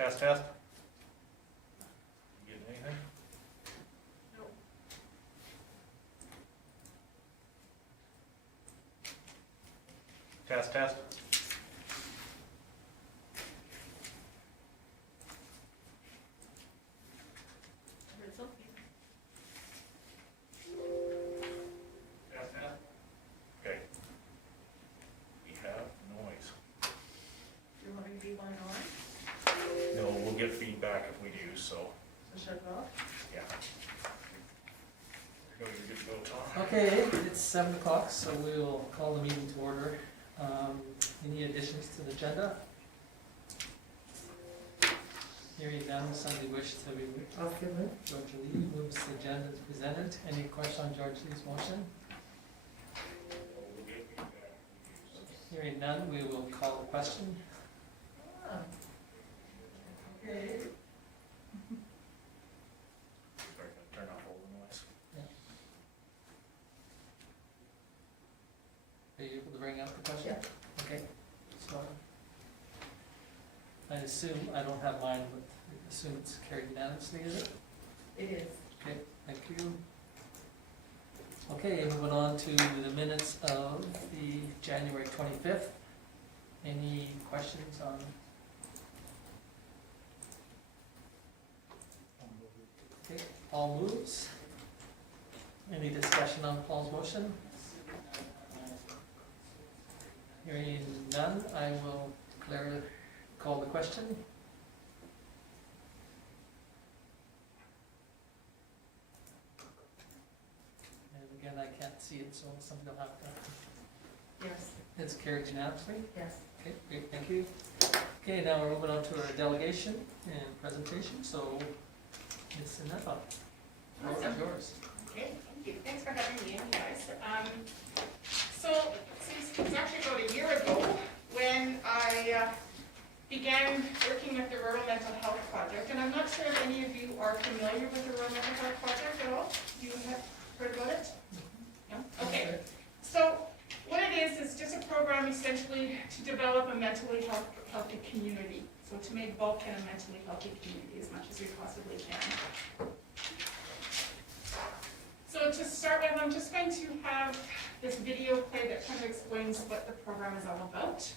Test, test. You getting anything? No. Test, test. It's okay. Test, test. Okay. We have noise. You want me to be one on? No, we'll get feedback if we do, so, So shut it off? yeah. There you go, you're good to go, Tom. Okay, it's 7 o'clock, so we'll call the meeting to order. Any additions to the agenda? Hearing none, somebody wish to remove? Okay, ma'am. George Lee moves the agenda as presented. Any question on George Lee's motion? We'll get feedback. Hearing none, we will call the question. Okay. Sorry, gonna turn off all the noise. Are you able to bring up the question? Okay, so I assume, I don't have mine, but I assume it's carried unanimously, is it? It is. Okay, thank you. Okay, moving on to the minutes of the January 25th. Any questions on? Okay, Paul moves. Any discussion on Paul's motion? Hearing none, I will call the question. And again, I can't see it, so somebody will have to. Yes. It's carried unanimously. Yes. Okay, great, thank you. Okay, now we're moving on to our delegation and presentation, so it's Inaba. Floor is yours. Okay, thank you. Thanks for having me in, guys. So, since it was actually about a year ago when I began working with the Rural Mental Health Project, and I'm not sure if any of you are familiar with the Rural Mental Health Project at all? You have heard about it? No? Okay. So, what it is just a program essentially to develop a mentally healthy community. So to make Vulcan a mentally healthy community as much as we possibly can. So to start with, I'm just going to have this video play that kind of explains what the program is all about.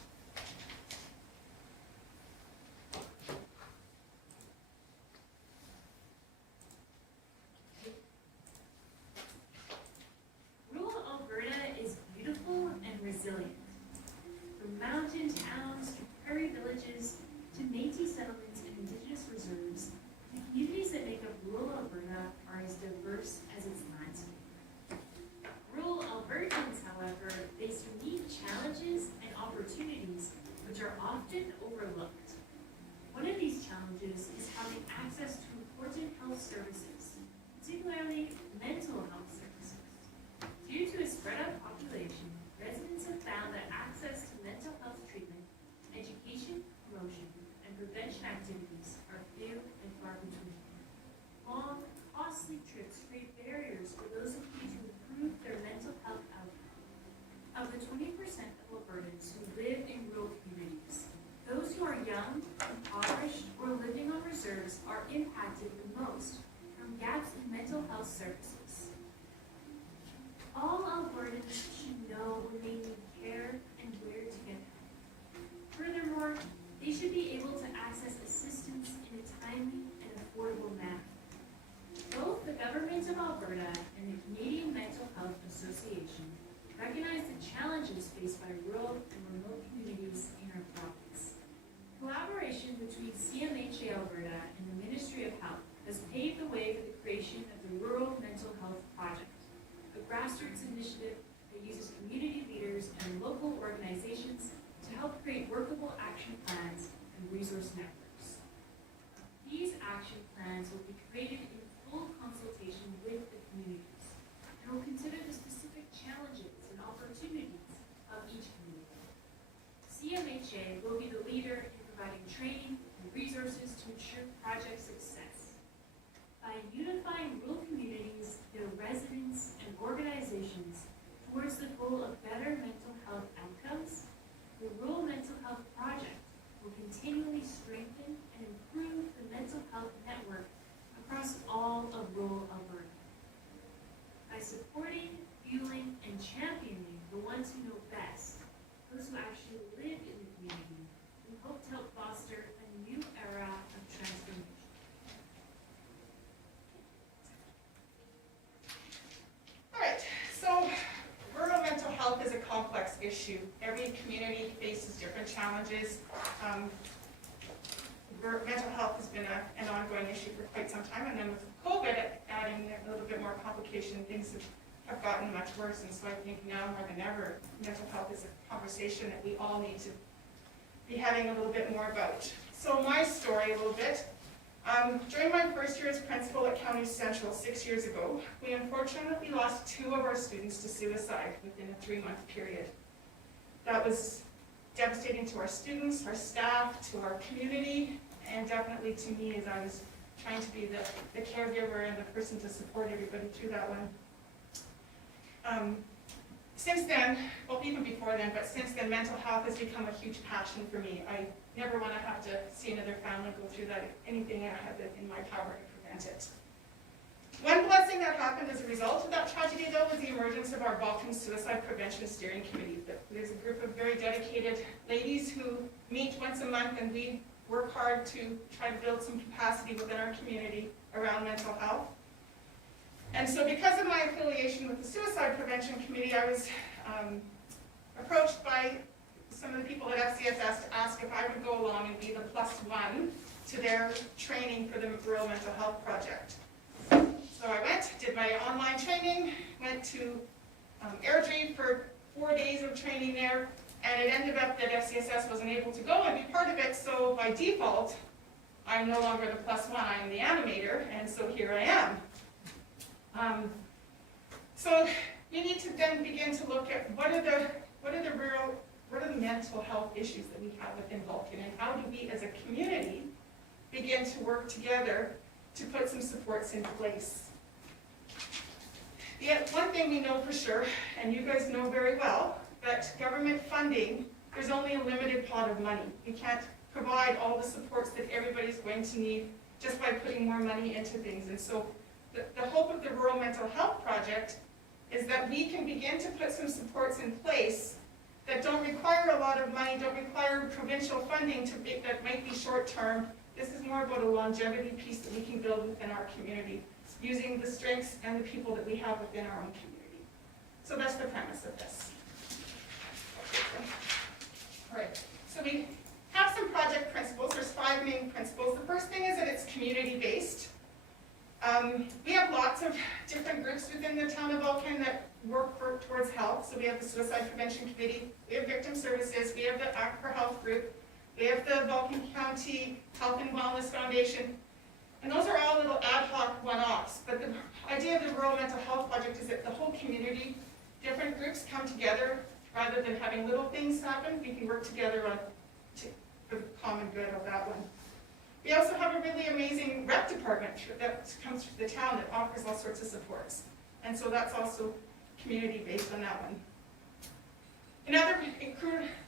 Rural Alberta is beautiful and resilient. From mountain towns to prairie villages to Métis settlements and Indigenous reserves, the communities that make up rural Alberta are as diverse as its landscape. Rural Albertans, however, face unique challenges and opportunities which are often overlooked. One of these challenges is having access to important health services, particularly mental health services. Due to a spread out population, residents have found that access to mental health treatment, education, promotion, and prevention activities are few and far between. Long, costly trips create barriers for those looking to improve their mental health outcome. Of the 20% of Albertans who live in rural communities, those who are young, impoverished, or living on reserves are impacted the most from gaps in mental health services. All Albertans should know when they need care and where to get help. Furthermore, they should be able to access assistance in a timely and affordable manner. Both the Government of Alberta and the Canadian Mental Health Association recognize the challenges faced by rural and remote communities in our province. Collaboration between CMHA Alberta and the Ministry of Health has paved the way for the creation of the Rural Mental Health Project, a grassroots initiative that uses community leaders and local organizations to help create workable action plans and resource networks. These action plans will be created in full consultation with the communities and will consider the specific challenges and opportunities of each community. CMHA will be the leader in providing training and resources to ensure project success. By unifying rural communities, their residents, and organizations towards the goal of better mental health outcomes, the Rural Mental Health Project will continually strengthen and improve ones who know best, those who actually live in the community, who hope to help foster a new era of transformation. All right, so rural mental health is a complex issue. Every community faces different challenges. Mental health has been an ongoing issue for quite some time, and then with COVID adding a little bit more complication, things have gotten much worse, and so I think now more than ever, mental health is a conversation that we all need to be having a little bit more about. So my story a little bit. During my first year as principal at County Central 6 years ago, we unfortunately lost 2 of our students to suicide within a 3-month period. That was devastating to our students, our staff, to our community, and definitely to me as I was trying to be the caregiver and the person to support everybody through that one. Since then, well, even before then, but since then, mental health has become a huge passion for me. I never want to have to see another family go through that, anything I have in my power to prevent it. One blessing that happened as a result of that tragedy, though, was the emergence of our Vulcan Suicide Prevention Steering Committee. There's a group of very dedicated ladies who meet once a month, and we work hard to try to build some capacity within our community around mental health. And so because of my affiliation with the Suicide Prevention Committee, I was approached by some of the people at FCSS to ask if I would go along and be the +1 to their training for the Rural Mental Health Project. So I went, did my online training, went to Airdrie for 4 days of training there, and it ended up that FCSS wasn't able to go and be part of it, so by default, I'm no longer the +1, I'm the animator, and so here I am. So we need to then begin to look at what are the mental health issues that we have within Vulcan, and how do we as a community begin to work together to put some supports in place. Yet one thing we know for sure, and you guys know very well, that government funding, there's only a limited pot of money. We can't provide all the supports that everybody's going to need just by putting more money into things. And so the hope of the Rural Mental Health Project is that we can begin to put some supports in place that don't require a lot of money, don't require provincial funding that might be short-term. This is more about a longevity piece that we can build within our community, using the strengths and the people that we have within our own community. So that's the premise of this. All right, so we have some project principles. There's 5 main principles. The first thing is that it's community-based. We have lots of different groups within the town of Vulcan that work towards health. So we have the Suicide Prevention Committee, we have Victim Services, we have the Act for Health group, we have the Vulcan County Health and Wellness Foundation, and those are all little ad hoc one-offs. But the idea of the Rural Mental Health Project is that the whole community, different groups come together rather than having little things happen. We can work together for the common good of that one. We also have a really amazing rep department that comes through the town that offers all sorts of supports. And so that's also community-based on that one. Another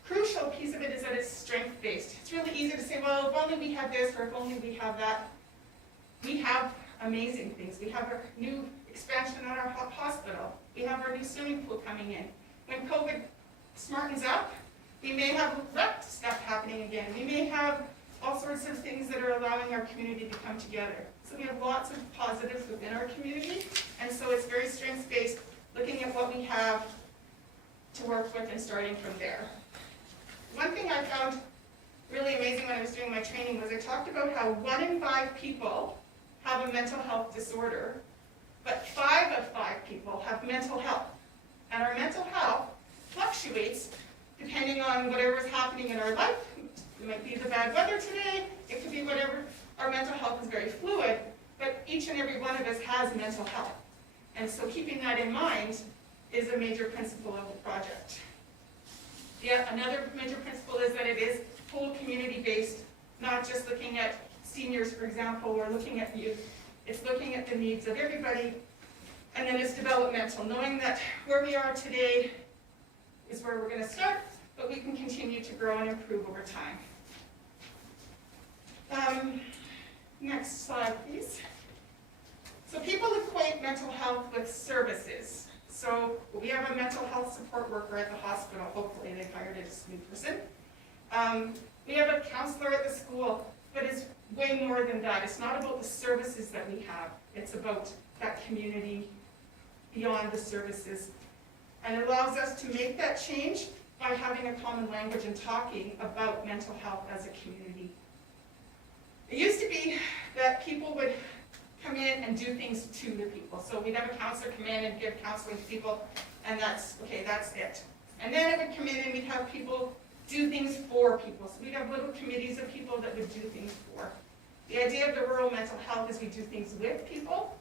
crucial piece of it is that it's strength-based. It's really easy to say, well, if only we had this, or if only we have that. We have amazing things. We have our new expansion at our hospital. We have our new swimming pool coming in. When COVID smartens up, we may have rep stuff happening again. We may have all sorts of things that are allowing our community to come together. So we have lots of positives within our community, and so it's very strengths-based, looking at what we have to work with and starting from there. One thing I found really amazing when I was doing my training was I talked about how 1 in 5 people have a mental health disorder, but 5 of 5 people have mental health. And our mental health fluctuates depending on whatever is happening in our life. It might be the bad weather today, it could be whatever. Our mental health is very fluid, but each and every one of us has mental health. And so keeping that in mind is a major principle of the project. Yet another major principle is that it is full community-based, not just looking at seniors, for example, or looking at youth. It's looking at the needs of everybody, and then it's developmental, knowing that where we are today is where we're going to start, but we can continue to grow and improve over time. Next slide, please. So people equate mental health with services. So we have a mental health support worker at the hospital, hopefully they've hired a new person. We have a counselor at the school, but it's way more than that. It's not about the services that we have, it's about that community beyond the services. And it allows us to make that change by having a common language and talking about mental health as a community. It used to be that people would come in and do things to the people. So we'd have a counselor come in and give counseling to people, and that's it. And then it would come in and we'd have people do things for people. So we'd have little committees of people that would do things for. The idea of the rural mental health is we do things with people,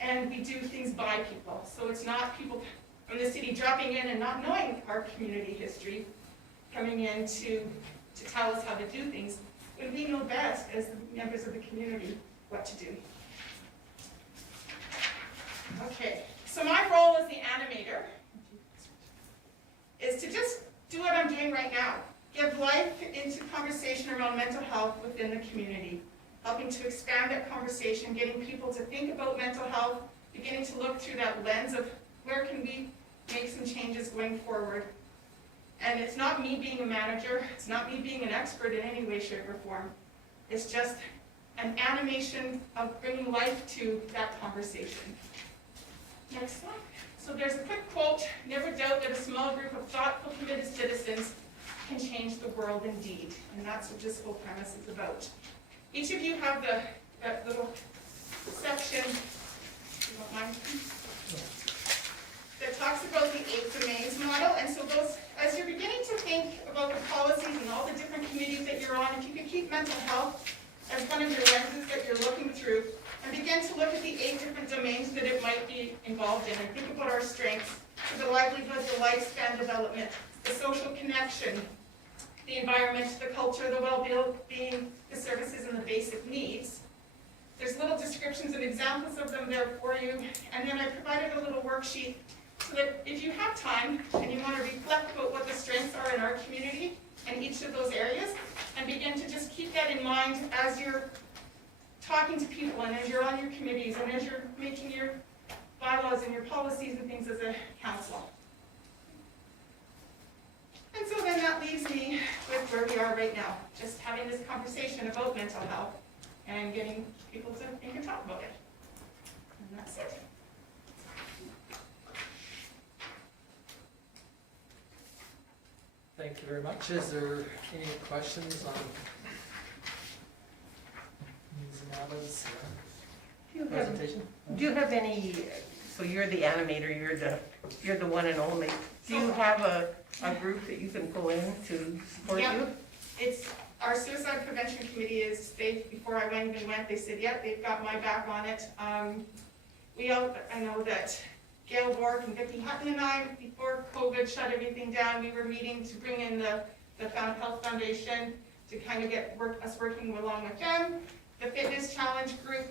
and we do things by people. So it's not people from the city dropping in and not knowing our community history, coming in to tell us how to do things, when we know best as the members of the community what to do. Okay, so my role as the animator is to just do what I'm doing right now. Give life into conversation around mental health within the community. Helping to expand that conversation, getting people to think about mental health, beginning to look through that lens of where can we make some changes going forward. And it's not me being a manager, it's not me being an expert in any way, shape, or form. It's just an animation of bringing life to that conversation. Next slide. So there's a quick quote: "Never doubt that a small group of thoughtful, committed citizens can change the world indeed." And that's what this whole premise is about. Each of you have that little section, you don't mind, that talks about the 8 domains model. And so those, as you're beginning to think about the policies and all the different committees that you're on, if you could keep mental health as one of your lenses that you're looking through, and begin to look at the 8 different domains that it might be involved in, and think about our strengths, so the livelihood, the lifespan development, the social connection, the environment, the culture, the well-being, the services, and the basic needs. There's little descriptions and examples of them there for you, and then I provided a little worksheet so that if you have time and you want to reflect about what the strengths are in our community and each of those areas, and begin to just keep that in mind as you're talking to people and as you're on your committees and as you're making your bylaws and your policies and things as a council. And so then that leaves me with where we are right now, just having this conversation about mental health and getting people to think and talk about it. And that's it. Thank you very much. Is there any questions on Ms. Inaba's presentation? Do you have any, so you're the animator, you're the one and only. Do you have a group that you can pull in to support Yeah. you? It's, our suicide prevention committee is, before I even went, they said, yeah, they've got my back on it. I know that Gail Borg and Vicki Hutton and I, before COVID shut everything down, we were meeting to bring in the Health Foundation to kind of get us working along with them. The Fitness Challenge group,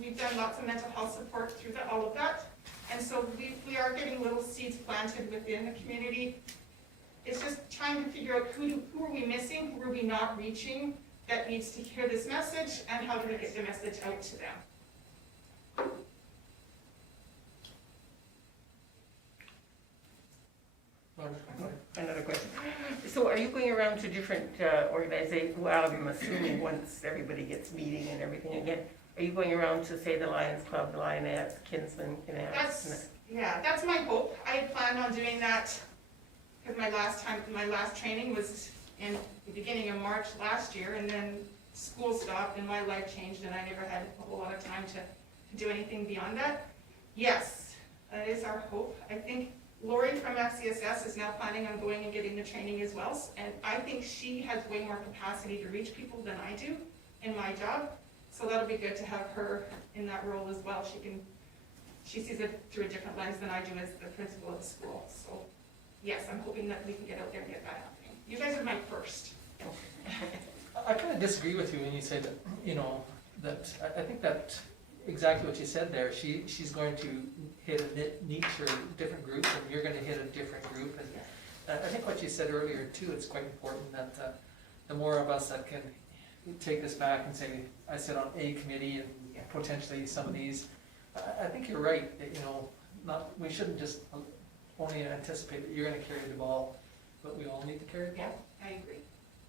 we've done lots of mental health support through all of that. And so we are getting little seeds planted within the community. It's just trying to figure out who are we missing, who are we not reaching that needs to hear this message, and how do we get the message out to them. Another question. So are you going around to different organizations, well, I'm assuming once everybody gets meeting and everything again, are you going around to, say, the Lions Club, the Lionettes, Kinsman, That's my hope. I had planned on doing that because my last training was in the beginning of March last year, and then school stopped and my life changed, and I never had a whole lot of time to do anything beyond that. Yes, that is our hope. I think Lori from FCSS is now planning on going and getting the training as well, and I think she has way more capacity to reach people than I do in my job, so that'll be good to have her in that role as well. She sees it through a different lens than I do as the principal of the school, so yes, I'm hoping that we can get out there and get that happening. You guys are my first. I kind of disagree with you when you say that, that I think that exactly what you said there. She's going to hit a niche or different group, and you're going to hit a different group. And I think what you said earlier too, it's quite important that the more of us that can take this back and say, I sit on a committee and potentially some of these, I think you're right, that, we shouldn't just only anticipate that you're gonna carry the ball, but we all need to carry the Yeah, ball. I agree.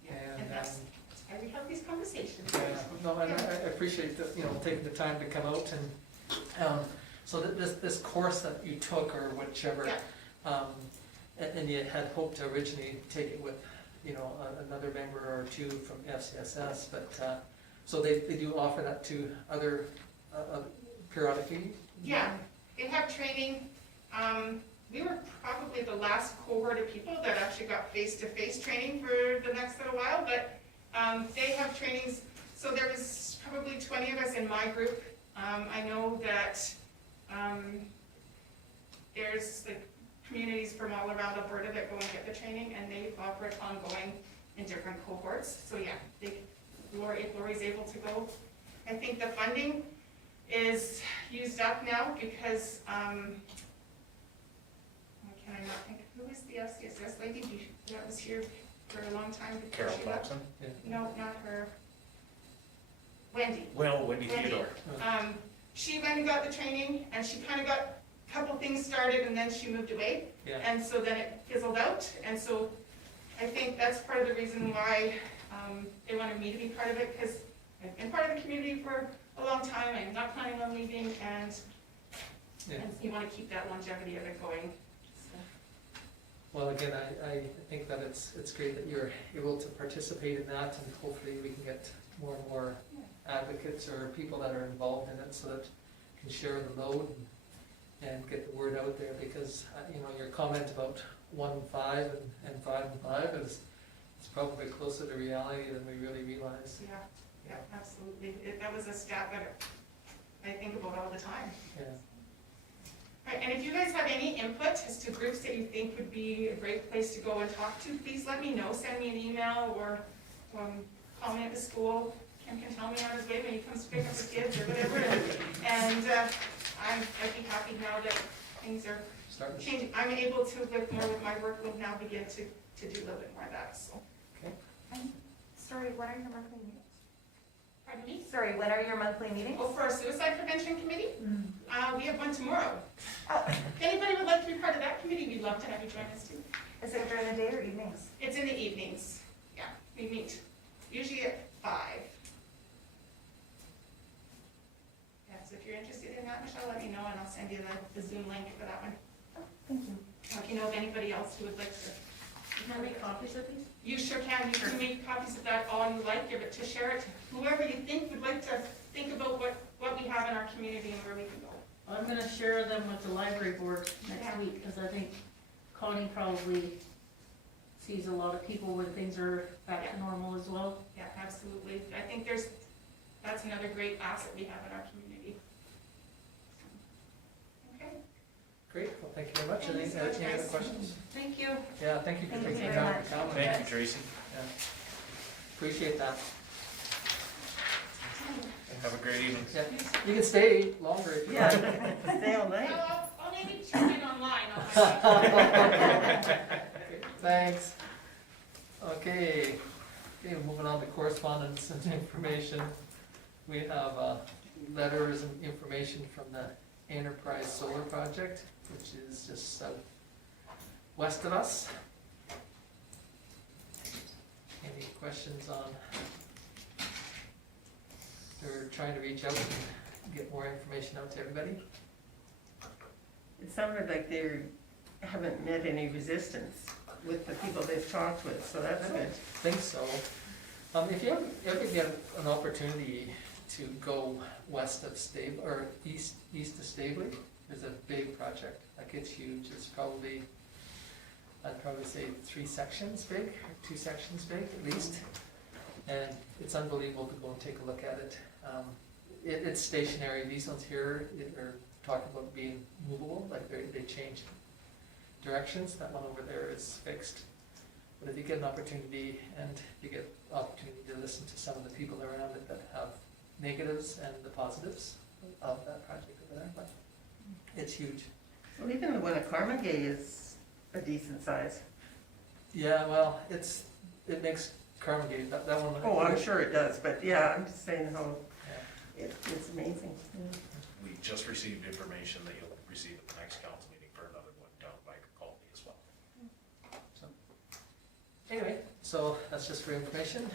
Yeah, And, and that's why we have these conversations. yeah, no, and I appreciate that, taking the time to come out and, so this course that you took or whichever, Yeah. and you had hoped to originally take it with, another member or two from FCSS, but, so they do offer that to other, periodically? Yeah, they have training. We were probably the last cohort of people that actually got face-to-face training for the next little while, but they have trainings. So there was probably 20 of us in my group. I know that there's like communities from all around Alberta that go and get the training, and they offer it ongoing in different cohorts. So yeah, if Lori's able to go. I think the funding is used up now because, why can I not think, who was the FCSS lady that was here for a long time before Carol she left? Thompson? No, not her. Wendy. Well, Wendy Wendy. Theodore. She went and got the training, and she kind of got a couple things started, and then she moved away. Yeah, And so then it fizzled out, and so I think that's part of the reason why they wanted me to be part of it, because I've been part of the community for a long time, I'm not planning on leaving, and yeah. you want to keep that longevity of it going. So, Well, again, I think that it's great that you're able to participate in that, and hopefully we can get more and more advocates or people that are involved in it so that can share the load and get the word out there, because, your comment about 1 and 5 and 5 and 5 is probably closer to reality than we really realize. yeah, absolutely. That was a stat that I think about all the time. Yeah. Right, and if you guys have any input as to groups that you think would be a great place to go and talk to, please let me know. Send me an email or call me at the school. Kim can tell me on his way when he comes to pick up the kids or whatever. And I'd be happy now that things are Start with- changing. I'm able to, with my workload now, begin to do a little bit more of that, so. Sorry, when are your monthly meetings? Pardon me? Sorry, when are your monthly meetings? Oh, for our suicide prevention committee? Mm. We have one tomorrow. Oh, If anybody would like to be part of that committee, we'd love to have you join us too. is it during the day or evenings? It's in the evenings. Yeah, we meet usually at 5. Yeah, so if you're interested in that, Michelle, let me know and I'll send you the Zoom link for that one. Thank you. Let you know of anybody else who would like to. Can I make copies of these? You sure can. You can make copies of that all you like, give it to, share it to whoever you think would like to think about what we have in our community and where we can go. I'm gonna share them with the library board next week, because I think Connie probably sees a lot of people when things are back to normal as well. Yeah, absolutely. I think that's another great asset we have in our community. Okay. Great, well, thank you very much. Thank you so much, Any other guys. questions? Thank you. Yeah, thank you for Thank you taking the very time much. to come. Thank you, Tracy. Yeah. Appreciate that. Have a great evening. Yeah, you can stay longer if you Yeah, like. stay all night. Well, I'll maybe tune in online on my Okay, thanks. Okay, moving on to correspondence and information. We have letters and information from the Enterprise Solar Project, which is just southwest of us. Any questions on? They're trying to reach out and get more information out to everybody. It sounded like they haven't met any resistance with the people they've talked with, so that's good. Think so. If you ever get an opportunity to go west of Stable, or east of Stabley, there's a big project, like it's huge, it's probably, I'd probably say 3 sections big, or 2 sections big at least. And it's unbelievable to go and take a look at it. It's stationary, these ones here are talking about being movable, like they changed directions. That one over there is fixed. But if you get an opportunity, and you get opportunity to listen to some of the people around it that have negatives and the positives of that project over there, but it's huge. Well, even the one at Carmagay is a decent size. Yeah, well, it makes Carmagay, that one. Oh, I'm sure it does, but yeah, I'm just saying how it's amazing. We just received information that you'll receive at the next council meeting for another one down by Colby as well. Anyway, so that's just for information.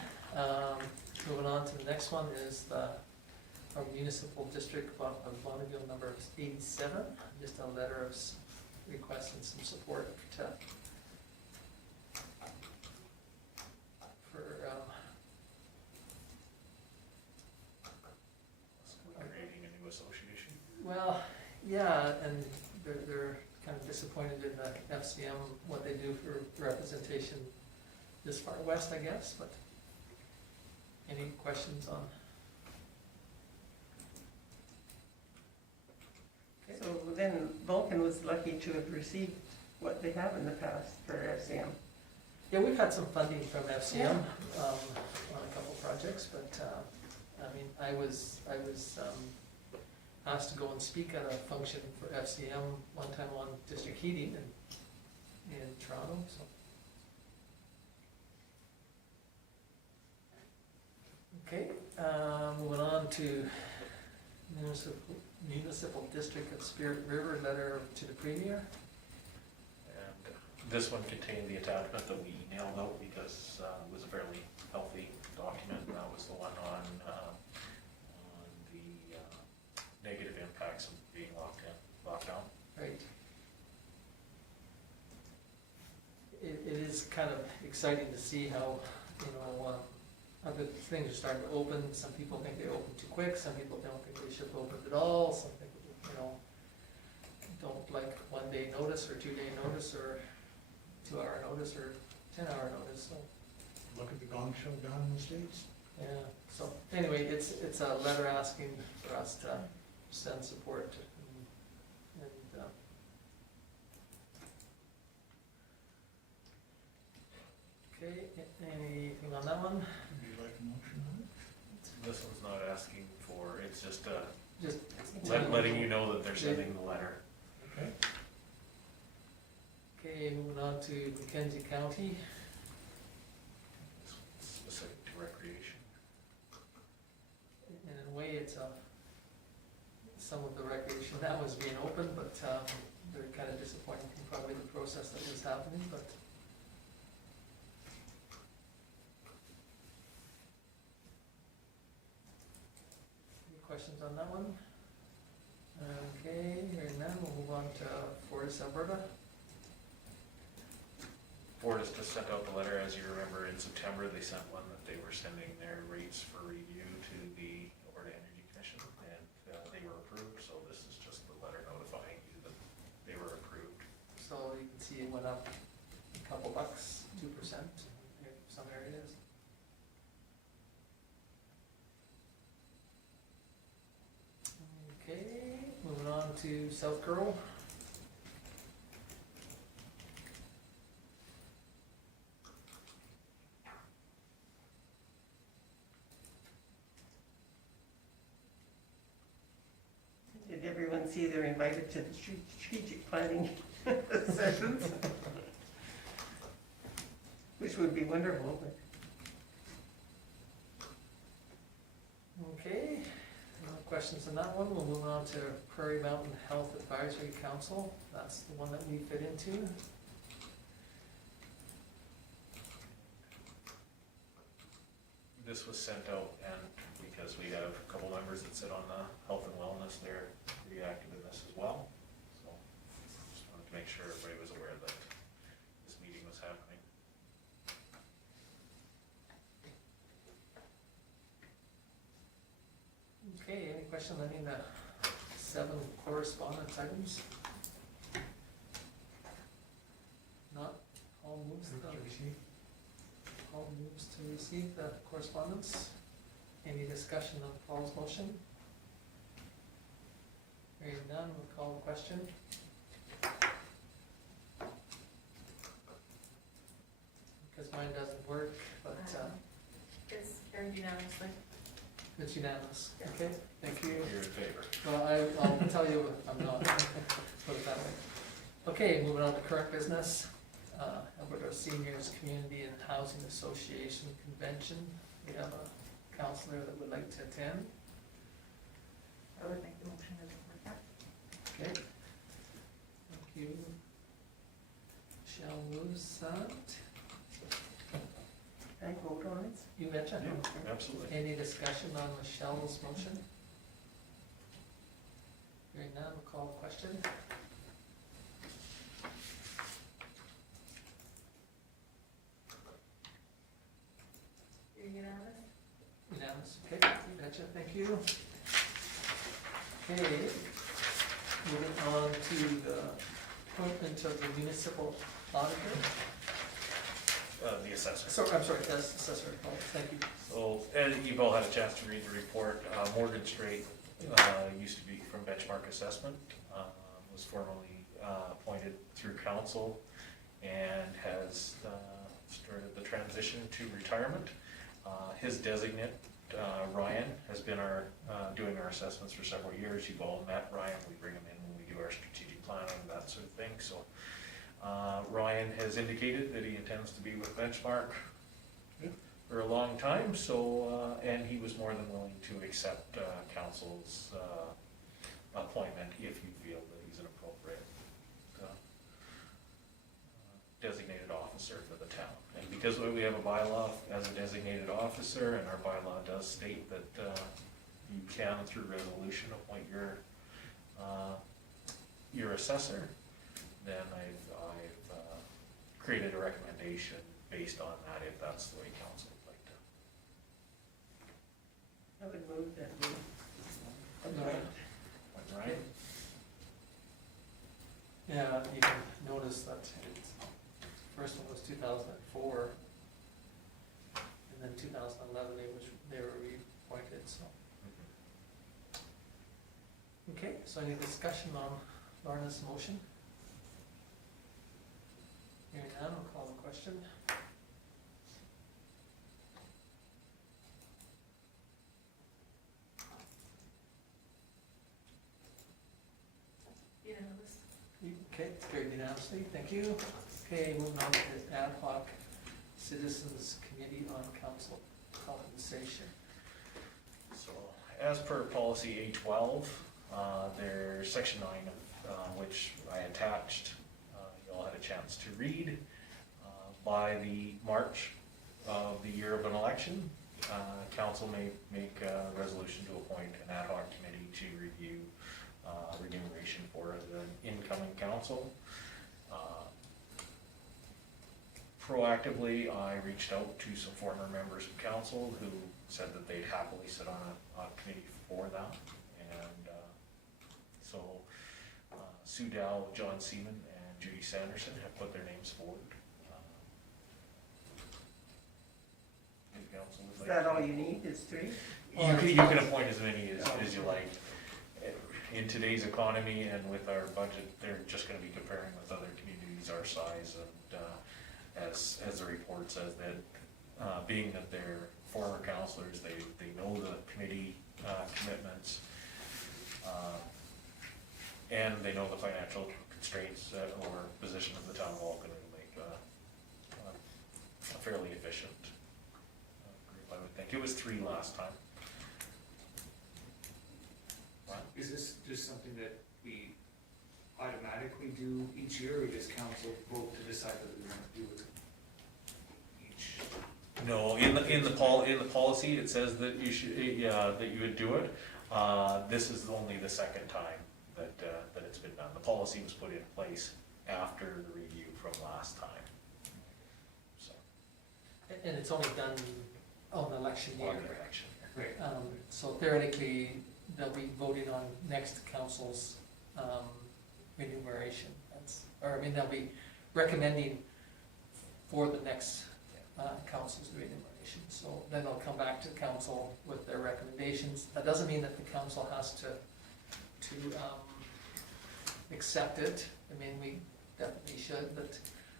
Moving on to the next one is our municipal district of Bonnyville number 87, just a letter of request and some support for Creating a new association. well, yeah, and they're kind of disappointed in the FCM, what they do for representation this far west, I guess, but any questions on? Okay. So then Vulcan was lucky to have received what they have in the past for FCM. Yeah, we've had some funding from FCM on a couple projects, but I mean, I was asked to go and speak at a function for FCM one time on district heating in Toronto, so. Okay, moving on to municipal district of Spirit River, letter to the premier. And this one contained the attachment that we emailed out because it was a fairly healthy document. And that was the one on the negative impacts of being locked down. Right. It is kind of exciting to see how, other things are starting to open. Some people think they open too quick, some people don't think they should open at all, some people, don't like 1 day notice or 2 day notice or 2 hour notice or 10 hour notice, so. Look at the gong show down in the States. Yeah, so anyway, it's a letter asking for us to send support and okay, anything on that one? Would you like a motion on it? This one's not asking for, it's just Just letting you know that they're sending the letter. Okay. Okay, moving on to Mackenzie County. This one's specific to recreation. In a way, it's some of the recreation that was being open, but they're kind of disappointed in probably the process that was happening, but. Any questions on that one? Okay, hearing none, we'll move on to Fortis Alberta. Fortis just sent out the letter, as you remember, in September, they sent one that they were sending their rates for review to the Alberta Energy Commission, and they were approved, so this is just the letter notifying you that they were approved. So you can see it went up a couple bucks, 2% in some areas. Okay, moving on to SouthGrow. Did everyone see they're invited to the strategic planning sessions? Which would be wonderful, but. Okay, no questions on that one. We'll move on to Prairie Mountain Health Advisory Council. That's the one that we fit into. This was sent out, and because we have a couple members that sit on the health and wellness, they're pretty active in this as well. So just wanted to make sure everybody was aware that this meeting was happening. Okay, any questions on any of the 7 correspondence items? Not, all moves to receive the correspondence. Any discussion on Paul's motion? Hearing none, we'll call the question. Because mine doesn't work, but It's carried unanimously. it's unanimous. Okay, thank you. You're in favor. Well, I'll tell you I'm not, put it that way. Okay, moving on to current business. Alberta Seniors Community and Housing Association Convention. We have a counselor that would like to attend. I would make the motion as a that. Okay, You betcha. Yeah, absolutely. Any discussion on Michelle's motion? Hearing none, we'll call the question. You're unanimous? Unanimous, okay, you betcha, thank you. Okay, moving on to the appointment of the municipal auditor. The assessor. So, I'm sorry, that's assessor, oh, thank you. So, you've all had a chance to read the report. Morgan Strait used to be from Benchmark Assessment, was formerly appointed through council and has started the transition to retirement. His designate, Ryan, has been doing our assessments for several years. You've all met Ryan. We bring him in when we do our strategic planning, that sort of thing. So Ryan has indicated that he intends to be with Benchmark for a long time, so, and he was more than willing to accept council's appointment if you feel that he's an appropriate designated officer for the town. And because we have a bylaw as a designated officer, and our bylaw does state that you can, through resolution, appoint your assessor, then I've created a recommendation based on that, if that's the way council would like to. I would move that we. Right? Yeah, you can notice that it's, first one was 2004, and then 2011 they were reappointed, so. Okay, so any discussion on Lorna's motion? Hearing none, I'll call the question. Unanimous. Okay, it's carried unanimously, thank you. Okay, moving on to the Ad-hoc Citizens Committee on Council Compensation. So, as per policy A12, there's section 9, which I attached, you all had a chance to read. By the March of the year of an election, council may make a resolution to appoint an ad hoc committee to review remuneration for the incoming council. Proactively, I reached out to some former members of council who said that they'd happily sit on a committee for that. And so Sue Dow, John Seaman, and Judy Sanderson have put their names forward. If council would Is like that to- all you need, is 3? You can appoint as many as you like. In today's economy and with our budget, they're just gonna be comparing with other communities our size, and as the report says, that being that they're former councillors, they know the committee commitments, and they know the financial constraints or position of the town of Vulcan to make a fairly efficient group, I would think. It was 3 last time. Is this just something that we automatically do each year, or does council vote to decide that we want to do it each? No, in the policy, it says that you should, that you would do it. This is only the second time that it's been done. The policy was put in place after the review from last time. So, And it's only done on election year. on the election. Right. So theoretically, they'll be voting on next council's remuneration. They'll be recommending for the next council's remuneration. So then they'll come back to council with their recommendations. That doesn't mean that the council has to accept it. I mean, we definitely should, but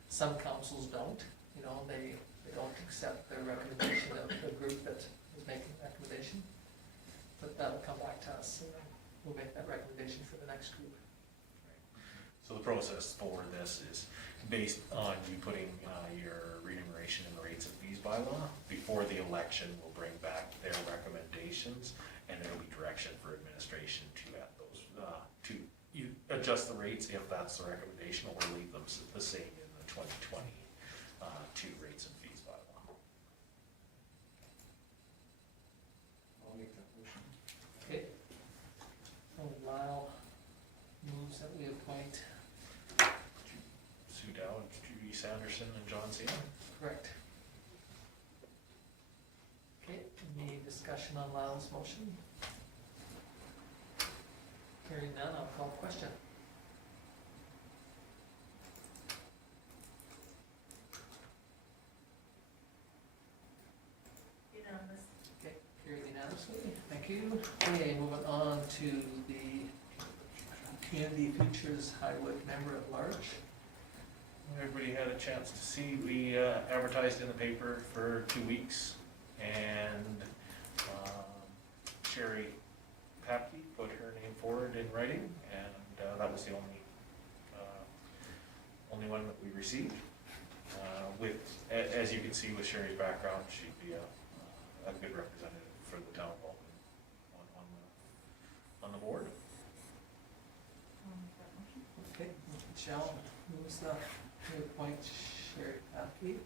some councils don't. You know, they don't accept the recommendation of the group that is making the recommendation. But that'll come back to us, and we'll make that recommendation for the next group. So the process for this is based on you putting your remuneration and rates and fees bylaw. Before the election, we'll bring back their recommendations, and it'll be direction for administration to add those, to you adjust the rates if that's the recommendation, or leave them the same in the 2020 rates and fees bylaw. Lyle moves that we appoint, Sue Dow, Judy Sanderson, and John Cena. correct? Okay, any discussion on Lyle's motion? Hearing none, I'll call the question. Unanimous. Okay, carried unanimously, thank you. Okay, moving on to the Community Futures Highwood Member at Large. Everybody had a chance to see, we advertised in the paper for 2 weeks, and Sherry Papke put her name forward in writing, and that was the only one that we received. As you can see with Sherry's background, she'd be a good representative for the town of Vulcan on the board. Okay, Michelle moves the appoint Sherry Papke.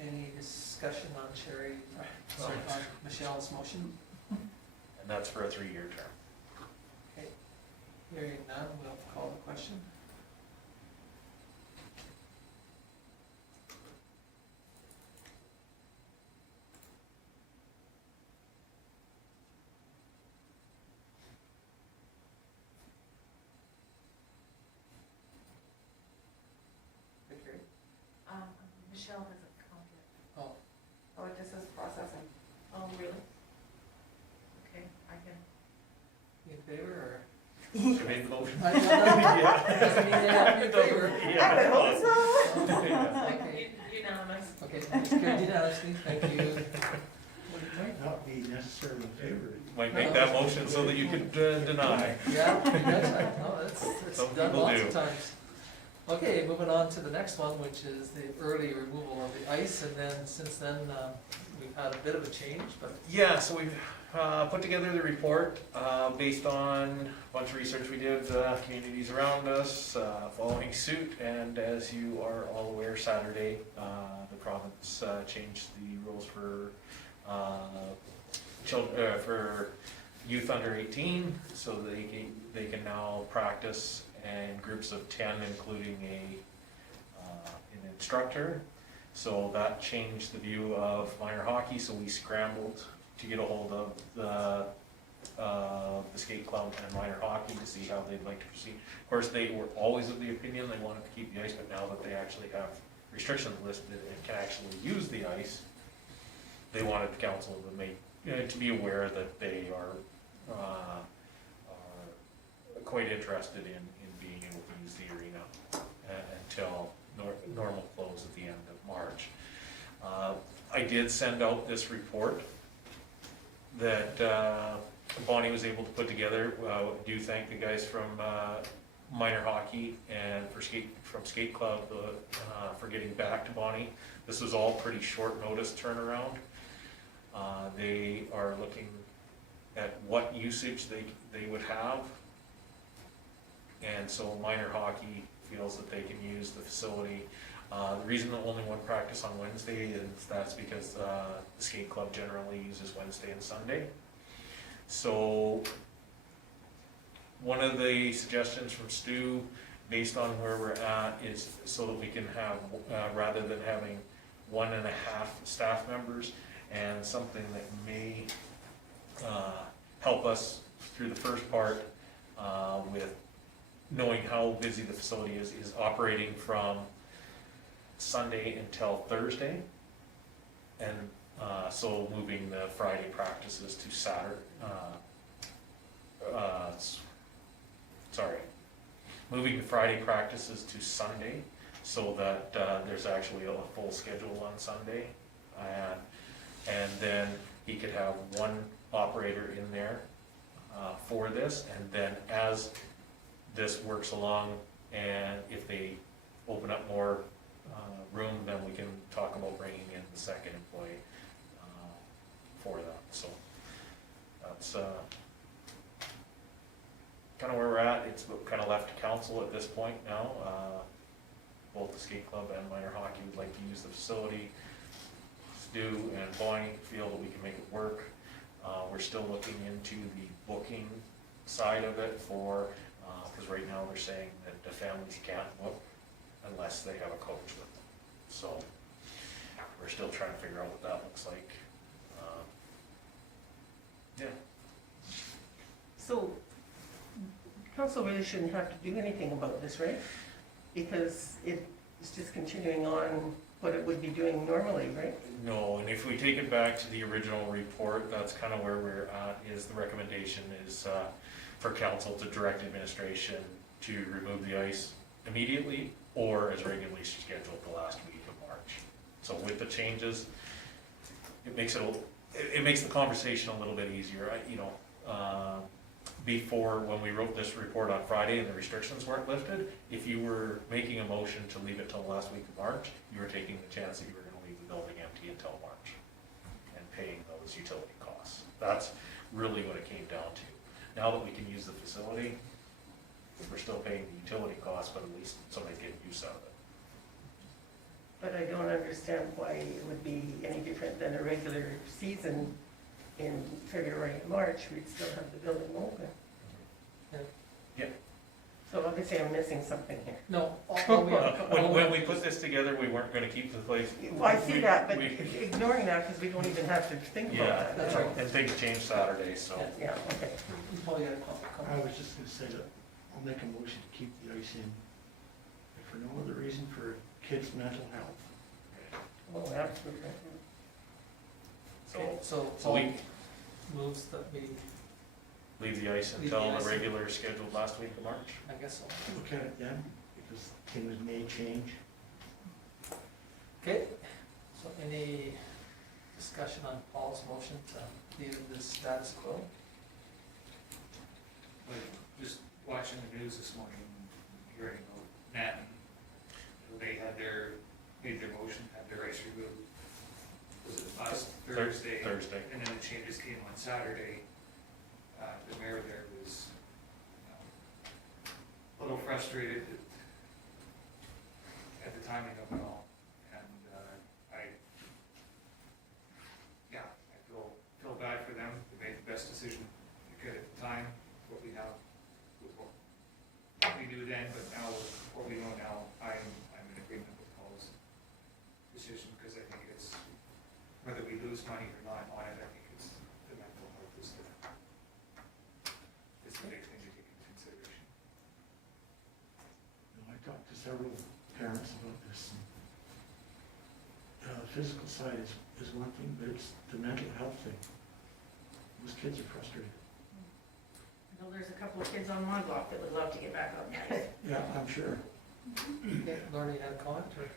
Any discussion on Sherry, sorry, on Michelle's motion? And that's for a 3-year term. Okay, hearing none, we'll call the question. Victory? Michelle hasn't come yet. Oh, Oh, it just says processing. Oh, really? Okay, I can. you in favor, or? She made the motion. I don't know. Doesn't mean they have to be in favor. I would hope so. Okay, Unanimous. okay, it's carried unanimously, thank you. Well, it might not be necessarily favored. Might make that motion so that you could deny. Yeah, pretty much, no, that's Some done people lots do. of times. Okay, moving on to the next one, which is the early removal of the ice, and then, since then, we've had a bit of a change, but Yeah, so we've put together the report based on a bunch of research we did, communities around us following suit, and as you are all aware, Saturday, the province changed the rules for for youth under 18, so they can now practice in groups of 10, including an instructor. So that changed the view of minor hockey, so we scrambled to get a hold of the skate club and minor hockey to see how they'd like to proceed. Of course, they were always of the opinion they wanted to keep the ice, but now that they actually have restrictions listed and can actually use the ice, they wanted the council to make, to be aware that they are quite interested in being able to use the arena until normal close at the end of March. I did send out this report that Bonnie was able to put together. I do thank the guys from minor hockey and from skate club for getting back to Bonnie. This was all pretty short notice turnaround. They are looking at what usage they would have, and so minor hockey feels that they can use the facility. The reason the only one practice on Wednesday is that's because the skate club generally uses Wednesday and Sunday. So one of the suggestions from Stu, based on where we're at, is so that we can have, rather than having 1.5 staff members, and something that may help us through the first part with knowing how busy the facility is operating from Sunday until Thursday, and so moving the Friday practices to Saturday, moving the Friday practices to Sunday, so that there's actually a full schedule on Sunday, and then he could have one operator in there for this, and then as this works along, and if they open up more room, then we can talk about bringing in the second employee for that. So that's kind of where we're at. It's kind of left to council at this point now. Both the skate club and minor hockey would like to use the facility. Stu and Bonnie feel that we can make it work. We're still looking into the booking side of it for, because right now they're saying that the families can't book unless they have a coach with them. So we're still trying to figure out what that looks like. Yeah. So, council really shouldn't have to do anything about this, right? Because it's just continuing on what it would be doing normally, right? No, and if we take it back to the original report, that's kind of where we're at, is the recommendation is for council to direct administration to remove the ice immediately or as regularly scheduled the last week of March. So with the changes, it makes it makes the conversation a little bit easier. Before, when we wrote this report on Friday and the restrictions weren't lifted, if you were making a motion to leave it till the last week of March, you were taking the chance that you were gonna leave the building empty until March and paying those utility costs. That's really what it came down to. Now that we can use the facility, we're still paying the utility costs, but at least somebody's getting use out of it. But I don't understand why it would be any different than a regular season. In February and March, we'd still have the building open. Yeah. So obviously I'm missing something here. No, When we put this together, we weren't gonna keep the place. Well, I see that, but we- ignoring that, because we don't even have to think about Yeah, that. that's right. and things change Saturday, so. Yeah. Yeah, okay. Paul, you had a I comment? was just gonna say that I'll make a motion to keep the ice in, if for no other reason for kids' mental health. Oh, absolutely. Okay, So so we Paul moves that we, leave the ice Leave the until ice the in. regular scheduled last week of March? I guess so. Look at it then, because things may change. Okay, so any discussion on Paul's motion to leave the status quo? But just watching the news this morning, hearing about Natton, they made their motion, had their ice removed. Was it last Thursday? Thursday. And then the changes came on Saturday. The mayor there was a little frustrated at the timing of it all. And I feel bad for them. They made the best decision they could at the time, what we have, with what we knew then, but now, with what we know now, I'm in agreement with Paul's decision, because I think it's, whether we lose money or not on it, I think it's the mental health is the big thing to take into consideration. I talked to several parents about this. The physical side is one thing, but it's the mental health thing. Those kids are frustrated. I know there's a couple of kids on my block that would love to get back on that. Yeah, I'm sure. Okay, Laurie, you had a comment, or?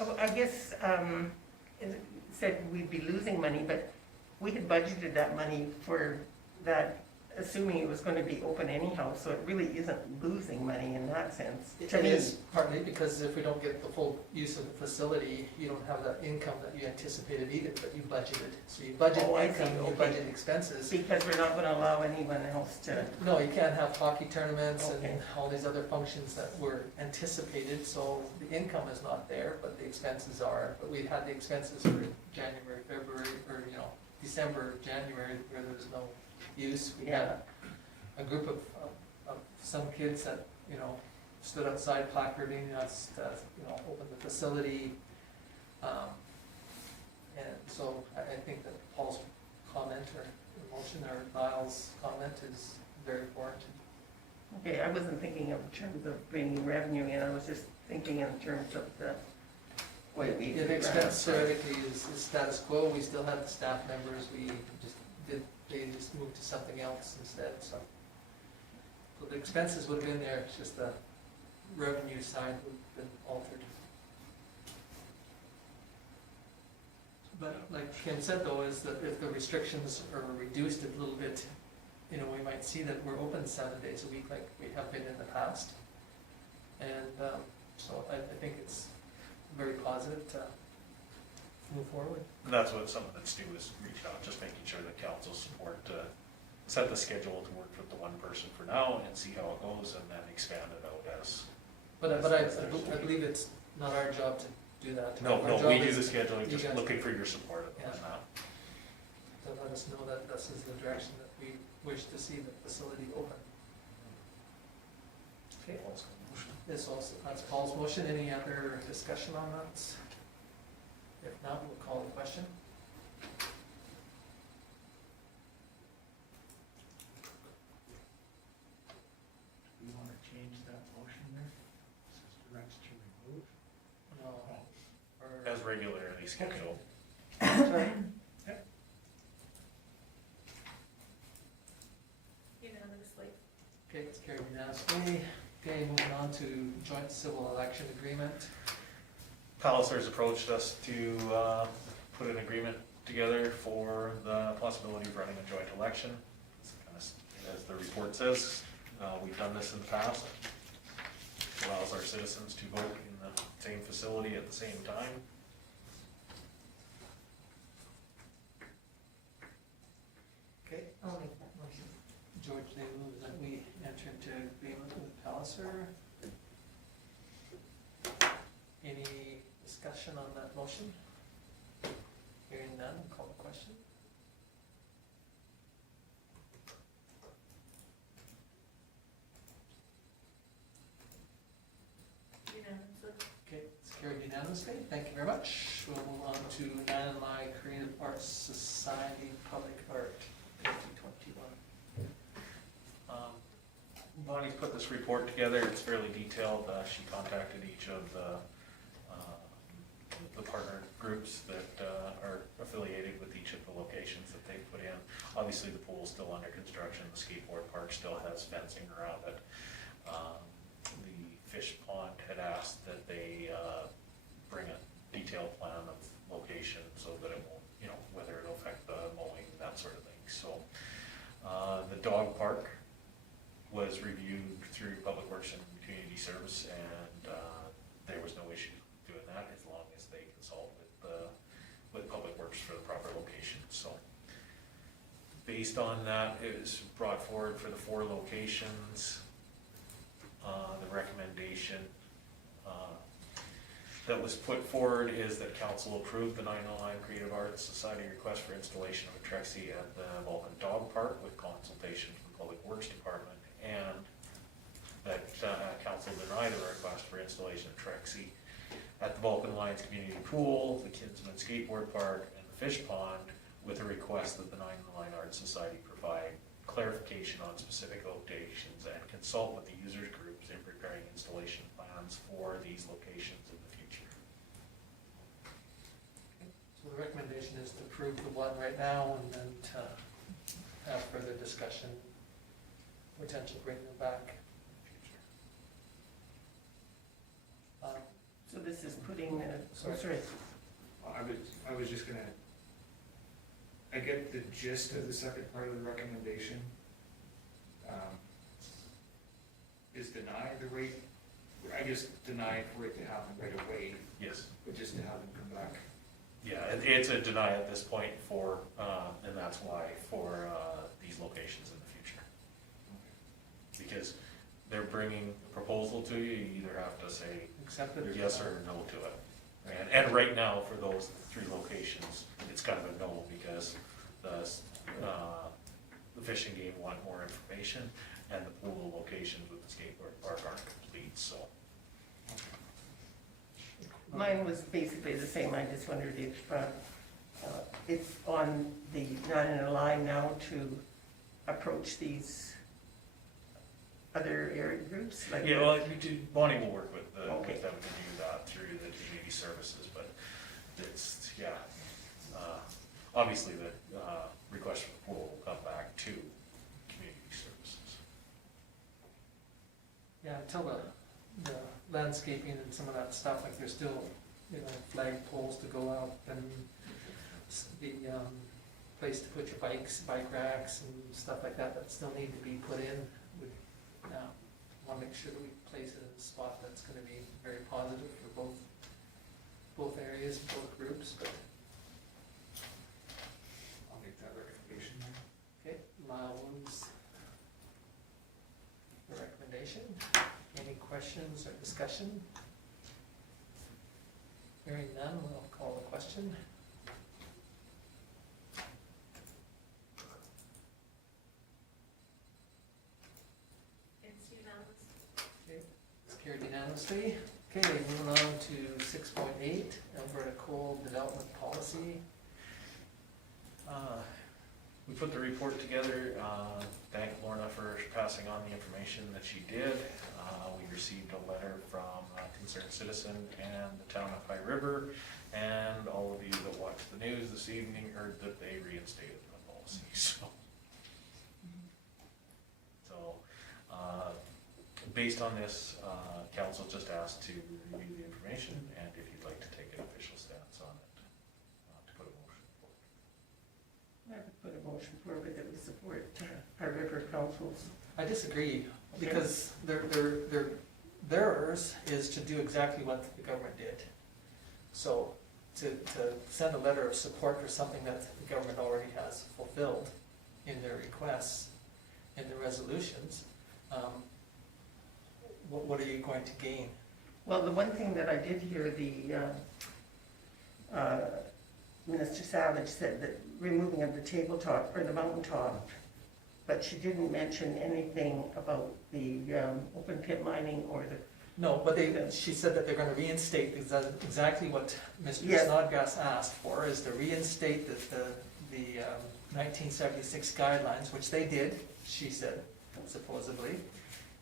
Oh, I guess, it said we'd be losing money, but we had budgeted that money for that, assuming it was gonna be open anyhow, so it really isn't losing money in that sense, to It me. is partly because if we don't get the full use of the facility, you don't have that income that you anticipated either, but you budgeted. So you budget Oh, I see, income, you okay. budget expenses. Because we're not gonna allow anyone else to, No, you can't have hockey tournaments Okay. and all these other functions that were anticipated, so the income is not there, but the expenses are. But we had the expenses for January, February, or, December, January, where there was no use. We yeah. had a group of some kids that, stood outside placarding us to, open the facility. And so I think that Paul's comment or motion or Niall's comment is very important. Okay, I wasn't thinking of terms of bringing revenue in, I was just thinking in terms of the way we. If expense theoretically is status quo, we still have the staff members, they just moved to something else instead, so. So the expenses would have been there, it's just the revenue side would have been altered. But like Kim said though, is that if the restrictions are reduced a little bit, we might see that we're open 7 days a week like we have been in the past. And so I think it's very positive to move forward. And that's what some of it's do is reach out, just making sure that council support, set the schedule to work with the one person for now and see how it goes and then expand it out as. But I believe it's not our job to do that. No, Our job we do is the scheduling, you just guys- looking for your support on Yeah. that. to let us know that this is the direction that we wish to see the facility open. Okay, Paul's got a motion. this also, that's Paul's motion. Any other discussion on that? If not, we'll call the question. Do we want to change that motion there? Says directs to remove. No. Or, As regularly scheduled. sorry? Unanimously. Okay, it's carried unanimously. Okay, moving on to joint civil election agreement. Palliser's approached us to put an agreement together for the possibility of running a joint election. It's kind of, as the report says, we've done this in the past. Allows our citizens to vote in the same facility at the same time. Okay, I'll make that motion. George, they move that we enter into agreement with Palliser. Any discussion on that motion? Hearing none, call the question. Unanimously. Okay, it's carried unanimously. Thank you very much. We'll move on to Nanli Creative Arts Society Public Art 2021. Bonnie's put this report together, it's fairly detailed, she contacted each of the partner groups that are affiliated with each of the locations that they put in. Obviously, the pool's still under construction, the skateboard park still has fencing around it. The fish pond had asked that they bring a detailed plan of location so that it won't, you know, whether it'll affect the mowing, that sort of thing, so. The dog park was reviewed through Public Works and Community Service, and there was no issue doing that as long as they consult with Public Works for the proper location, so. Based on that, it was brought forward for the 4 locations. The recommendation that was put forward is that council approve the 909 Creative Arts Society request for installation of a Tracy at the Vulcan Dog Park with consultation from the Public Works Department, and that council deny the request for installation of Tracy at the Vulcan Lions Community Pool, the Kinsman Skateboard Park, and the Fish Pond, with a request that the 909 Arts Society provide clarification on specific locations and consult with the users groups in preparing installation plans for these locations in the future. So the recommendation is to approve the one right now and then to have further discussion, potentially bring them back. So this is putting, Sorry. sorry, I was just gonna, I get the gist of the second part of the recommendation. Is deny the rate, I guess deny for it to happen right away, Yes. but just to have them come back. Yeah, it's a deny at this point for, and that's why, for these locations in the future. Because they're bringing a proposal to you, you either have to say Accept it or yes or no to it. And right now, for those 3 locations, it's kind of a no, because the fishing game want more information, and the pool locations with the skateboard park aren't complete, so. mine was basically the same. I just wondered if it's on the, not in a line now to approach these other area groups? Like Yeah, well, Bonnie will work with Okay. with them to do that through the community services, but it's, yeah. Obviously, the request for the pool will come back to community services. Yeah, until the landscaping and some of that stuff, like there's still, you know, flag poles to go out and the place to put your bikes, bike racks and stuff like that, that still need to be put in. Want to make sure that we place it in a spot that's going to be very positive for both areas, both groups, but, I'll make that recommendation then. okay, Lyle moves the recommendation. Any questions or discussion? Hearing none, we'll call the question. Okay, it's carried unanimously. Okay, moving on to 6.8, Alberta Coal Development Policy. We put the report together, thank Lorna for passing on the information that she did. We received a letter from a concerned citizen and the town of High River, and all of you that watched the news this evening heard that they reinstated the policy, so. Based on this, council just asked to review the information, and if you'd like to take an official stance on it, to put a motion forward. I would put a motion forward that we support our river councils. I disagree, because theirs is to do exactly what the government did. So to send a letter of support for something that the government already has fulfilled in their requests, in the resolutions, what are you going to gain? Well, the one thing that I did hear Minister Savage said that removing of the tabletop or the mountaintop, but she didn't mention anything about the open pit mining or the. No, but she said that they're gonna reinstate exactly what Mr. Yes. Snodgrass asked for, is to reinstate the 1976 guidelines, which they did, she said, supposedly,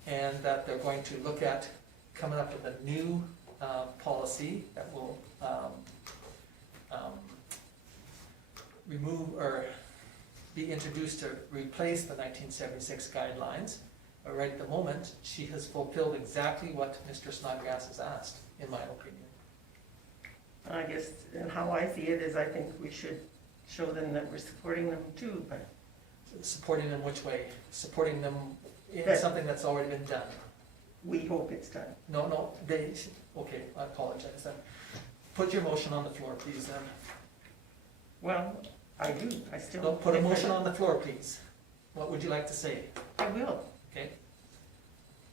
and that they're going to look at coming up with a new policy that will remove or be introduced to replace the 1976 guidelines. But right at the moment, she has fulfilled exactly what Mr. Snodgrass has asked, in my opinion. I guess, and how I see it is I think we should show them that we're supporting them too, but Supporting them which way? Supporting them in That- something that's already been done? we hope it's done. No, okay, I apologize then. Put your motion on the floor, please, then. Well, I do, I still. No, put a motion on the floor, please. What would you like to say? I will. Okay?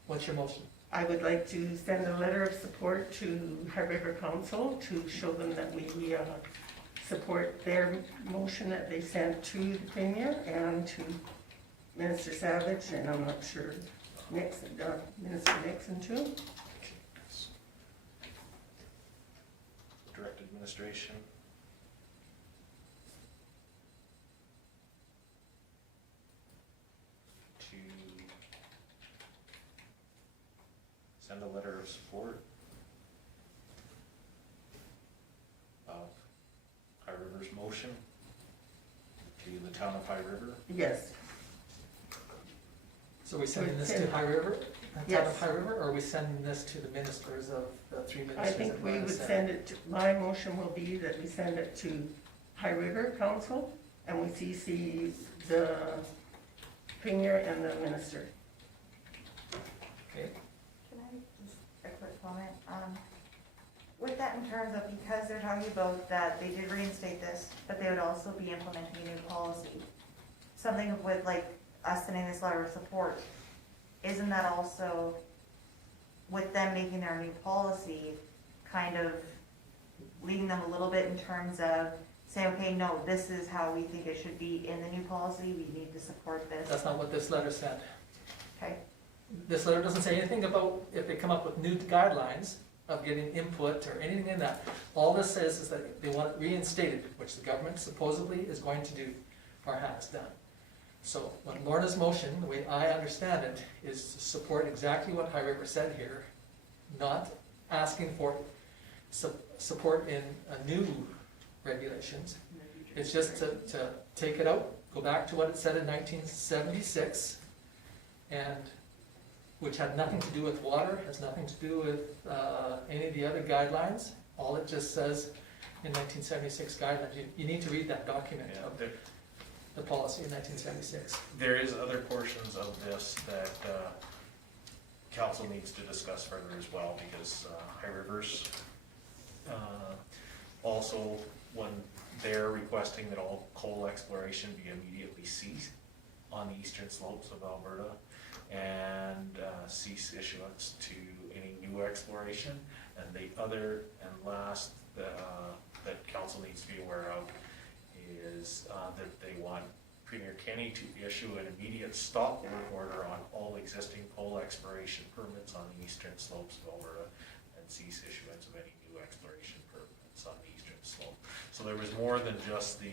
What's your motion? I would like to send a letter of support to High River Council to show them that we support their motion that they sent to the Premier and to Minister Savage, and I'm not sure, Nixon, Minister Nixon too. Direct administration. To send a letter of support of High River's motion to the town of High River. Yes, So are we sending this to High River, town of Yes. High River, or are we sending this to the ministers of, the three ministers? I think that we Lorna would said? send it to, my motion will be that we send it to High River Council and we CC the Premier and the Minister. Okay, Can I just, a quick comment? With that in terms of, because they're talking about that they did reinstate this, but they would also be implementing a new policy. Something with like us sending this letter of support, isn't that also, with them making their new policy, kind of leading them a little bit in terms of saying, okay, no, this is how we think it should be in the new policy, we need to support this, that's not what this letter said. okay? This letter doesn't say anything about if they come up with new guidelines of getting input or anything in that. All this says is that they want it reinstated, which the government supposedly is going to do or has done. So what Lorna's motion, the way I understand it, is to support exactly what High River said here, not asking for support in a new regulations. It's just to take it out, go back to what it said in 1976, and which had nothing to do with water, has nothing to do with any of the other guidelines. All it just says in 1976 guidelines. You need to read that document Yeah, of the policy in 1976. there is other portions of this that council needs to discuss further as well, because High Rivers also, when they're requesting that all coal exploration be immediately ceased on the eastern slopes of Alberta, and cease issuance to any new exploration. And the other and last that council needs to be aware of is that they want Premier Kenny to issue an immediate stop work order on all existing coal exploration permits on the eastern slopes of Alberta and cease issuance of any new exploration permits on the eastern slope. So there was more than just the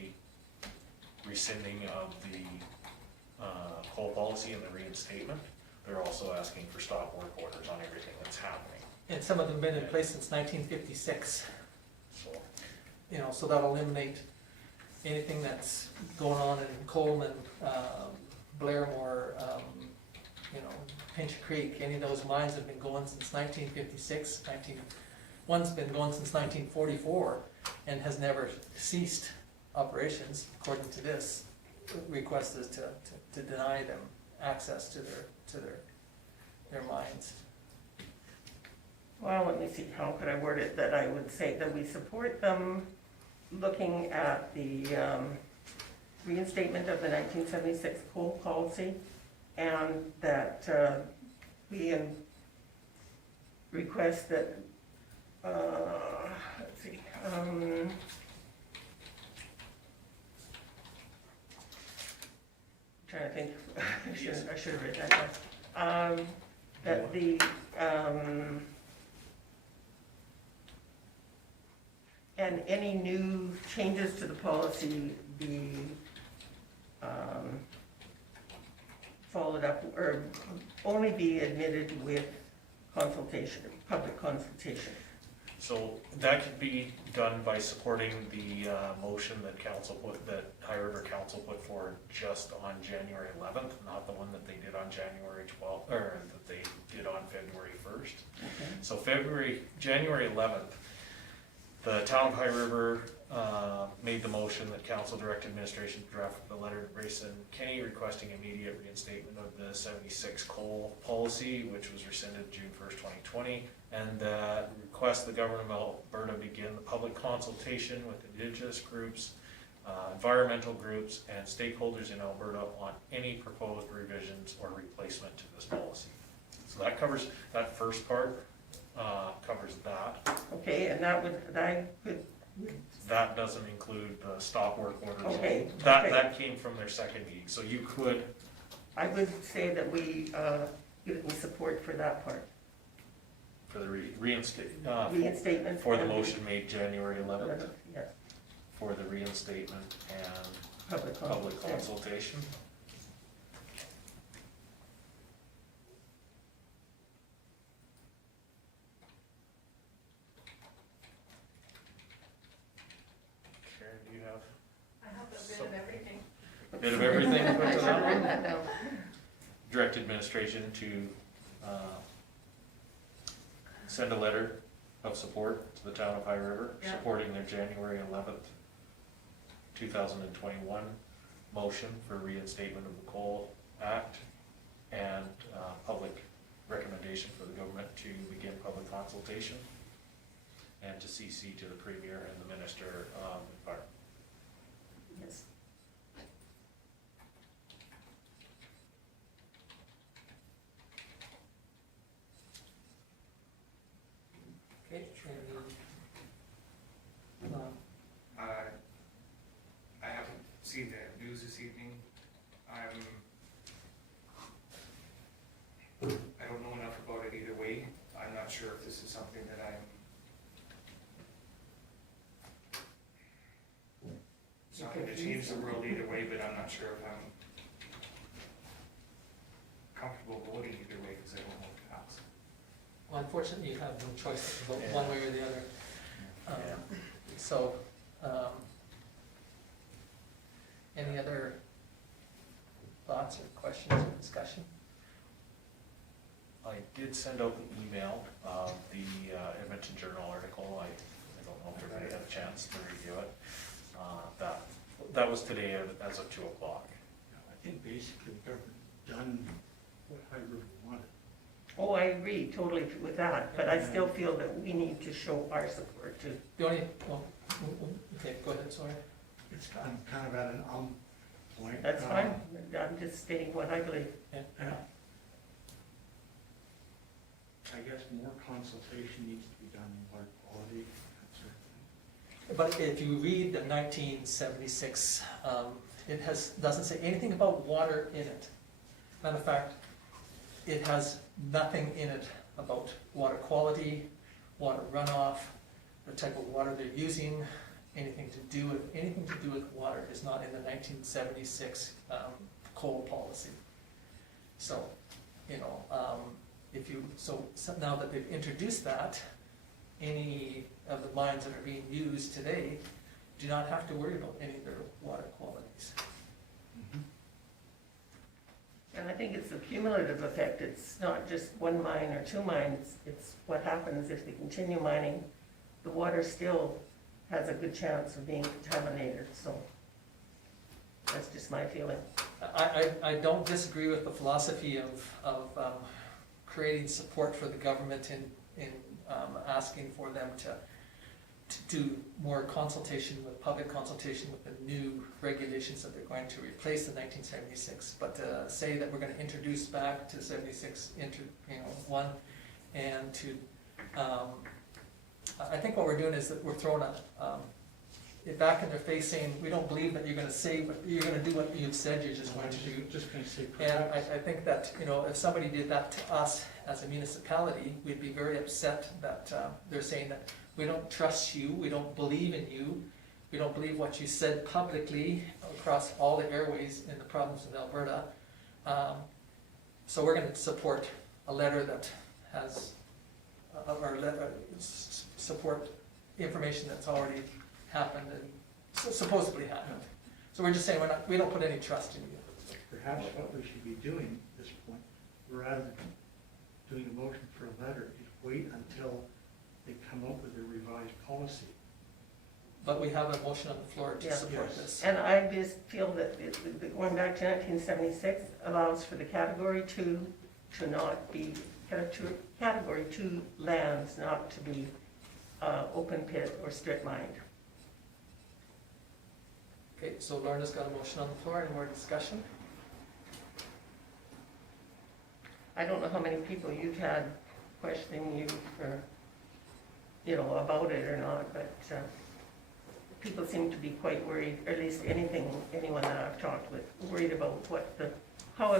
rescinding of the coal policy and the reinstatement. They're also asking for stop work orders on everything that's happening. And some of them been in place since 1956, So, you know, so that'll eliminate anything that's going on in Coleman, Blairmore, you know, Pinch Creek. Any of those mines have been going since 1956. One's been going since 1944 and has never ceased operations, according to this. Request is to deny them access to their mines. Well, let me see, how could I word it that I would say that we support them looking at the reinstatement of the 1976 coal policy, and that we request that, let's see, trying to think, I should have written that down. That the, and any new changes to the policy be followed up, or only be admitted with consultation, public consultation. so that could be done by supporting the motion that High River Council put forward just on January 11th, not the one that they did on January 12th, or that they did on February 1st. Okay. So January 11th, the town of High River made the motion that council direct administration draft the letter to Brayson Kenny requesting immediate reinstatement of the 76 coal policy, which was rescinded June 1st, 2020, and that request the government of Alberta begin the public consultation with Indigenous groups, environmental groups, and stakeholders in Alberta on any proposed revisions or replacement to this policy. So that covers, that first part covers that. Okay, and That doesn't include the stop work orders. Okay, That, okay. that came from their second meeting, so you could, I would say that we give me support for that part. for the reinstatement, Reinstatement. for the and- motion made January 11th, Yes, for the reinstatement and public public consultation. consultation. Karen, do you have I have a bit of everything. a bit of everything to put I to should that write one? that down. Direct administration to send a letter of support to the town of High River, Yeah. supporting their January 11th, 2021 motion for reinstatement of the Coal Act, and public recommendation for the government to begin public consultation, and to CC to the Premier and the Minister of Environment. Yes. Okay, I haven't seen the news this evening. I don't know enough about it either way. I'm not sure if this is something that it's not gonna change the world either way, but I'm not sure if I'm comfortable voting either way, because I don't know what to ask. well, unfortunately, you have no choice to vote Yeah. one way or the other. So, any other thoughts or questions or discussion? I did send out an email of the Edmonton Journal article. I don't know if everybody had a chance to review it. That was today as of 2 o'clock. I think basically the government done what High River wanted. Oh, I agree totally with that, but I still feel that we need to show our support too. The only, well, okay, go ahead, sorry. It's kind of at an point. That's fine, I'm just stating what I believe. Yeah. Yeah. I guess more consultation needs to be done in water quality, that sort of thing. But if you read the 1976 it doesn't say anything about water in it. Matter of fact, it has nothing in it about water quality, water runoff, the type of water they're using, anything to do with water is not in the 1976 coal policy. So, you know, so now that they've introduced that, any of the mines that are being used today do not have to worry about any of their water qualities. And I think it's a cumulative effect. It's not just one mine or two mines. It's what happens if they continue mining. The water still has a good chance of being contaminated, so that's just my feeling. I don't disagree with the philosophy of creating support for the government in asking for them to do more consultation with, public consultation with the new regulations that they're going to replace the 1976. But to say that we're gonna introduce back to 76 one, and to, I think what we're doing is that we're throwing it back in their face saying, we don't believe that you're gonna say, what you're gonna do what you've said you're just going to do. Just gonna say And perhaps. I think that, you know, if somebody did that to us as a municipality, we'd be very upset that they're saying that we don't trust you, we don't believe in you, we don't believe what you said publicly across all the airways in the province of Alberta. So we're gonna support a letter that has, support information that's already happened and supposedly happened. So we're just saying we don't put any trust in you. Perhaps what we should be doing at this point, rather than doing a motion for a letter, is wait until they come up with a revised policy. But we have a motion on the floor to Yeah. support Yes. this. And I just feel that going back to 1976 allows for the category 2 to not be, category 2 lands not to be open pit or strip mined. Okay, so Lorna's got a motion on the floor. Any more discussion? I don't know how many people you've had questioning you for, you know, about it or not, but people seem to be quite worried, or at least anyone that I've talked with, worried about how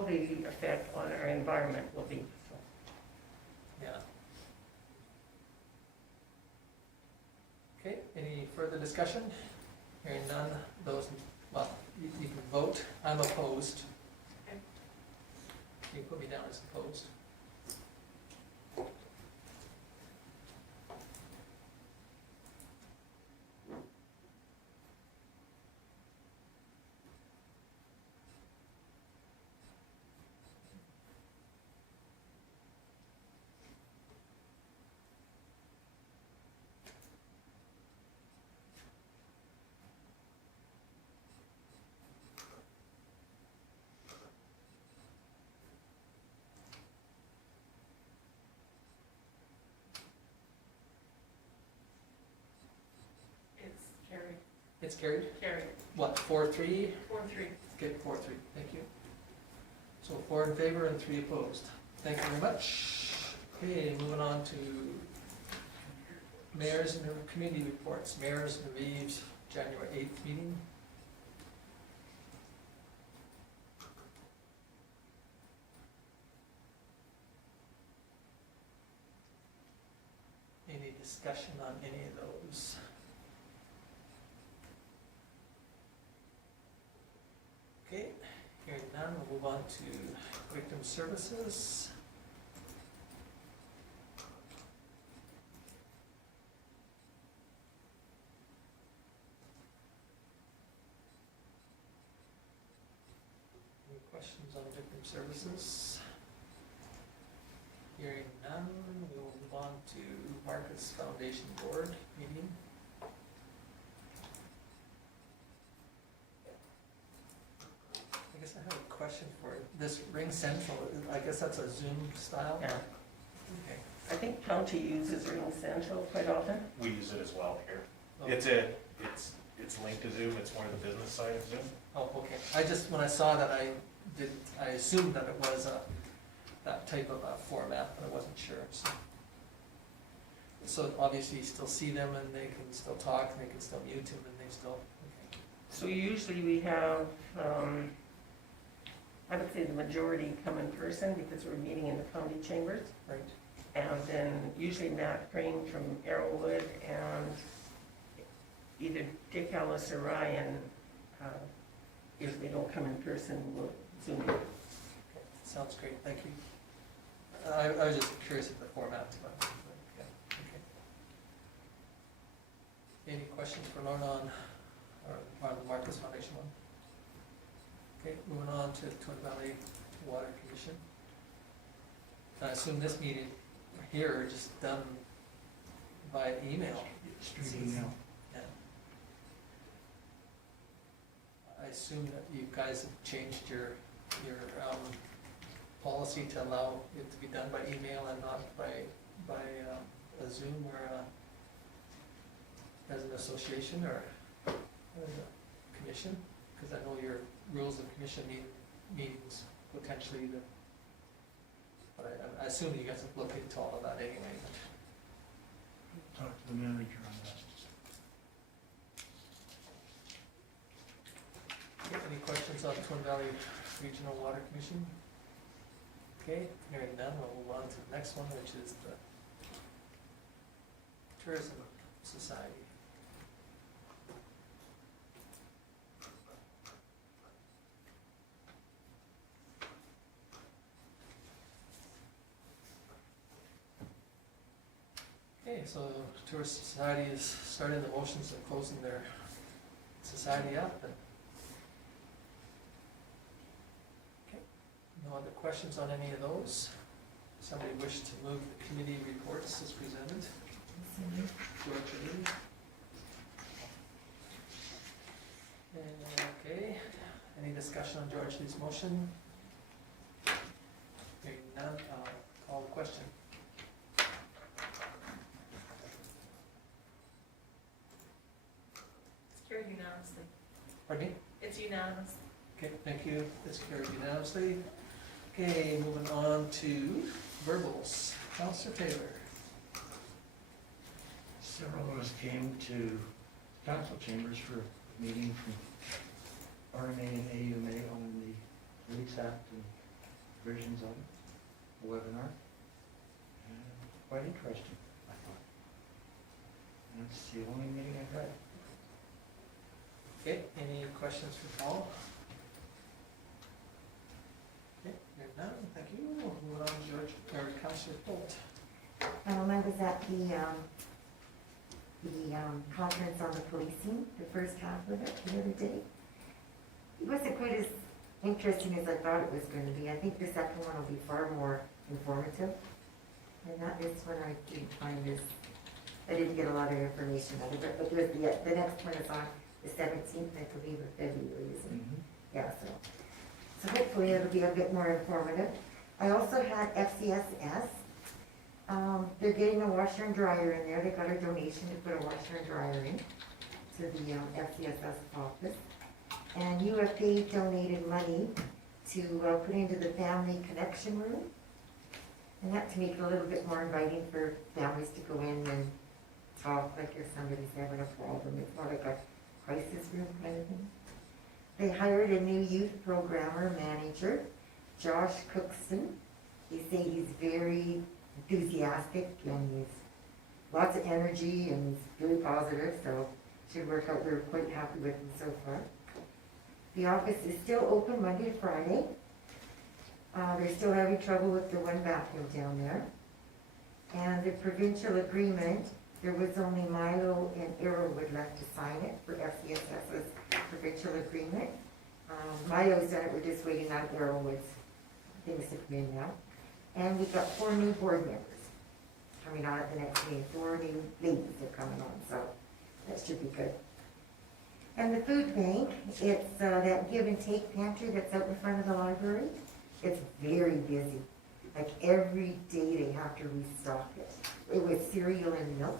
the effect on our environment will be. So, Yeah. Okay, any further discussion? Hearing none, well, you can vote. I'm opposed. Okay. You can put me down as opposed. It's carried. It's carried? Carried. What, 4-3? 4-3. Okay, 4-3, thank you. So 4 in favor and 3 opposed. Thank you very much. Okay, moving on to mayors and community reports. Mayors and Reeves, January 8th meeting. Any discussion on any of those? Okay, hearing none, we'll move on to victim services. Any questions on victim services? Hearing none, we will move on to Marcus Foundation Board meeting. I guess I have a question for this Ring Central. I guess that's a Zoom style? yeah. Okay. I think county uses Ring Central quite often. We use it as well here. Oh. It's linked to Zoom, it's more the business side of Zoom. Oh, okay. I just, when I saw that, I assumed that it was that type of a format, but I wasn't sure, so. So obviously you still see them and they can still talk, and they can still mute them and they still, okay. So usually we have, I would say the majority come in person because we're meeting in the county chambers. Right. And then usually Matt Crane from Arrowwood and either Dick Ellis or Ryan, if they don't come in person, will Zoom in. Sounds great, thank you. I was just curious of the format, but, yeah, okay. Any questions for Lorna on the Marcus Foundation one? Okay, moving on to Twin Valley Water Commission. I assume this meeting here is just done by email. Straight email. Yeah. I assume that you guys have changed your policy to allow it to be done by email and not by a Zoom or as an association or as a commission? Because I know your rules of commission meetings potentially, but I assume you guys have looked into all of that anyway. Talk to the manager on that. Okay, any questions on Twin Valley Regional Water Commission? Okay, hearing none, we'll move on to the next one, which is the Tourism Society. Okay, so Tourist Society is starting the motions of closing their society up. And no other questions on any of those? Somebody wish to move the committee reports as presented? George, Lee. Okay, any discussion on George Lee's motion? Hearing none, I'll call the question. It's carried unanimously. Pardon me? It's unanimous. Okay, thank you. It's carried unanimously. Okay, moving on to verbals. Councillor Taylor. Several of us came to council chambers for a meeting from RMA and AUMA on the Police Act and provisions of it, a webinar. And quite interesting, I thought. And that's the only meeting I've had. Okay, any questions for Paul? Okay, hearing none, thank you. We'll move on to George, or Councillor Holt. I was at the conference on the policing, the first half of it, the other day. It wasn't quite as interesting as I thought it was going to be. I think the second one will be far more informative. And that is one I didn't find as, I didn't get a lot of information out of it, but the next one is on the 17th, I believe, of February, isn't it? Yeah, so hopefully it'll be a bit more informative. I also had FCSS. They're getting a washer and dryer in there. They got a donation to put a washer and dryer in to the FCSS office. And UFA donated money to put into the family connection room. And that to make it a little bit more inviting for families to go in and talk, like if somebody's having a problem. It's more like a crisis room kind of thing. They hired a new youth programmer manager, Josh Cookson. They say he's very enthusiastic and he's lots of energy and he's very positive, so should work out. We're quite happy with him so far. The office is still open Monday to Friday. They're still having trouble with the one bathroom down there. And the provincial agreement, there was only Milo and Arrowwood left to sign it for FCSS's provincial agreement. Milo's done it, we're just waiting on Arrowwood's things to come in now. And we've got 4 new board members coming on at the next meeting. 4 new ladies are coming on, so that should be good. And the food bank, it's that give and take pantry that's out in front of the library. It's very busy. Like every day they have to restock it. It was cereal and milk.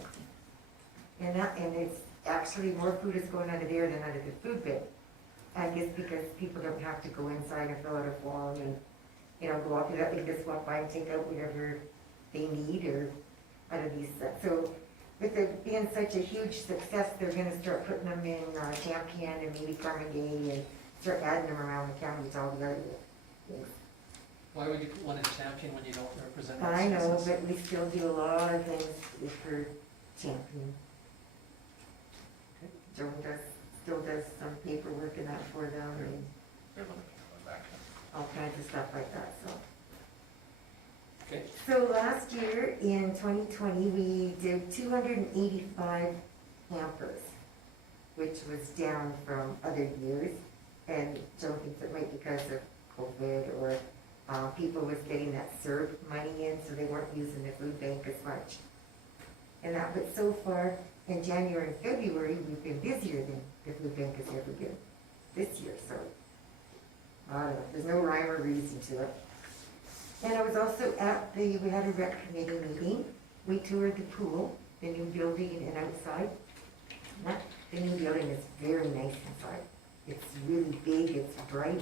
And it's actually more food is going out of there than out of the food bank. I guess because people don't have to go inside and fill out a form and, go up to that. They just walk by and take out whatever they need or out of these. So with it being such a huge success, they're gonna start putting them in Champion and maybe Carnegie and start adding them around the counties altogether. Why would you put one in Champion when you don't represent? I know, businesses? but we still do a lot of things for Champion. Joan still does some paperwork and that for them and They're looking at going back to- all kinds of stuff like that, so. Okay, So last year, in 2020, we did 285 campers, which was down from other years. And Joan thinks it might be because of COVID or people was getting that CERB money in, so they weren't using the food bank as much. And that, but so far, in January and February, we've been busier than the food bank has ever been this year, so. There's no rhyme or reason to it. And I was also at we had a rec committee meeting. We toured the pool, the new building and outside. The new building is very nice inside. It's really big, it's bright,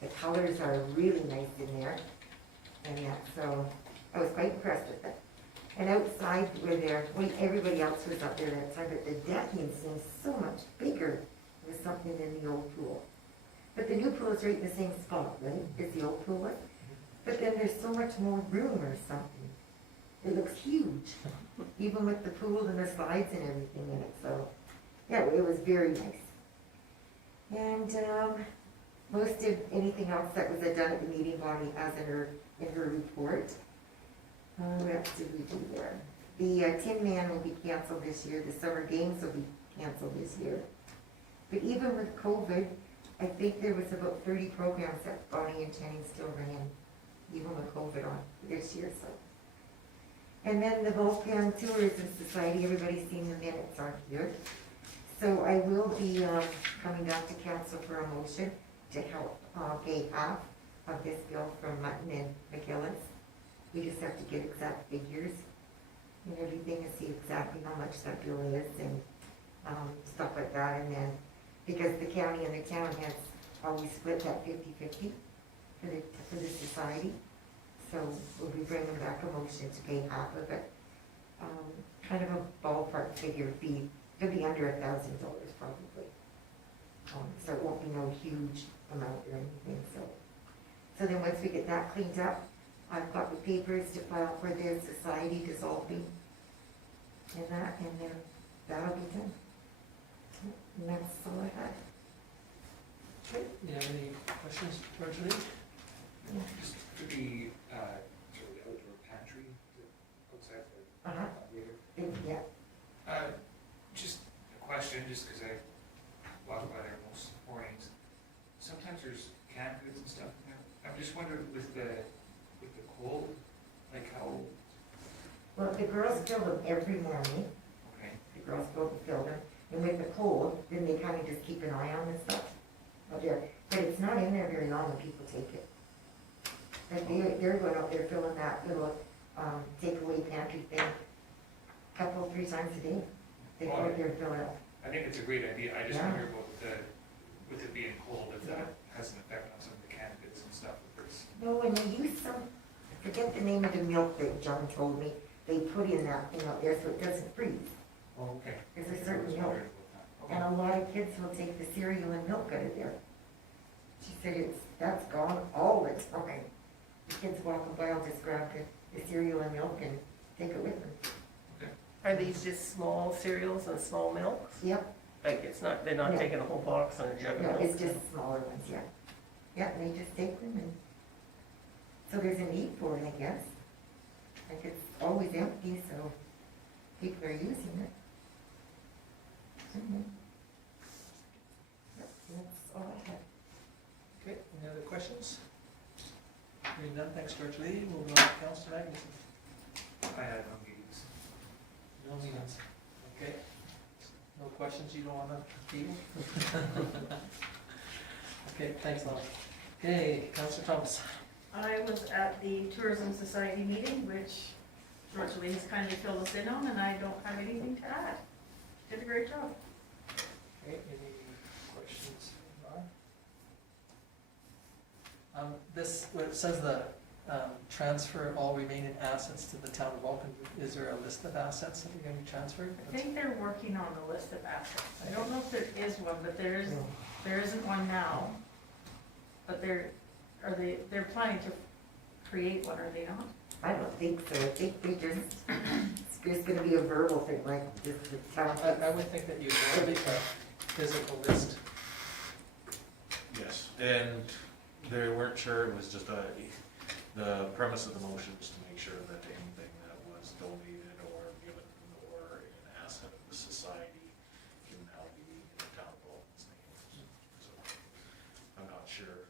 the colors are really nice in there. And so I was quite impressed with it. And outside were there, everybody else was up there that time, but the decking seems so much bigger with something in the old pool. But the new pool is right in the same spot, right, as the old pool was? But then there's so much more room or something. It looks huge, even with the pool and the slides and everything in it, so, yeah, it was very nice. And, most of anything else that was done at the meeting, Bonnie has in her report. What else did we do there? The Tin Man will be canceled this year, the summer games will be canceled this year. But even with COVID, I think there was about 30 programs that Bonnie and Channing still ran, even with COVID on this year, so. And then the Vulcan Tourism Society, everybody's seen the minutes on here. So I will be coming back to council for a motion to help pay half of this bill from Mutton and McGillis. We just have to get exact figures and everything and see exactly how much that bill is and stuff like that. And then, because the county and the town has always split that 50-50 for the society. So we'll be bringing back a motion to pay half of it. Kind of a ballpark figure it'll be under $1,000 probably. So it won't be no huge amount or anything, so. So then once we get that cleaned up, I've got the papers to file for the society dissolving and then that'll be done. And that's all I had. okay, you have any questions, Marjorie? Just for the, sort of the outdoor pantry, outside the Uh-huh. elevator. Yeah, Just a question, just because I walk by there most mornings. Sometimes there's canned goods and stuff in there. I'm just wondering with the cold, like how, well, the girls fill them every morning. okay, The girls go and fill them, and with the cold, then they kind of just keep an eye on the stuff out there. But it's not in there very long when people take it. Like they're going out there filling that little takeaway pantry thing, 3 times a day. They go out there and fill it up. I think it's a great idea. I just Yeah. wonder about with it being cold, if that has an effect on some of the canned goods and stuff. If it's, No, and they use some, I forget the name of the milk that John told me, they put in that thing out there so it doesn't freeze. oh, okay. There's a I was certain milk. wondering about that. And Okay. a lot of kids will take the cereal and milk out of there. She said that's gone all the time. The kids walking by will just grab the cereal and milk and take it with them. Are these just small cereals and small milks? Yep, Like they're not No. taking a whole box and a jug of no, milk? it's just smaller ones, yeah. Yeah, and they just take them and, so there's a need for it, I guess. Like it's always empty, so people are using it. Mhm. Yep, that's all I have. Okay, any other questions? Hearing none, thanks, George Lee. Moving on to Councilor Magnuson. I had no meetings. No meetings. Okay. No questions you don't want to field? Okay, thanks, Lon. Okay, Councilor Thomas. I was at the Tourism Society meeting, which George Lee has kindly filled us in on, and I don't have anything to add. Did a great job. Okay, any questions? This, where it says the transfer all remaining assets to the town of Vulcan. Is there a list of assets that are gonna be transferred? I think they're working on the list of assets. I don't know if there is one, but there isn't one now. But they're planning to create one, are they not? I don't think so, I think they just, it's gonna be a verbal thing, like just the town. I would think that you'd want to make a physical list. Yes, and they weren't sure, it was just the premise of the motion is to make sure that anything that was donated or given or an asset of the society can now be in the town of Vulcan's name. So I'm not sure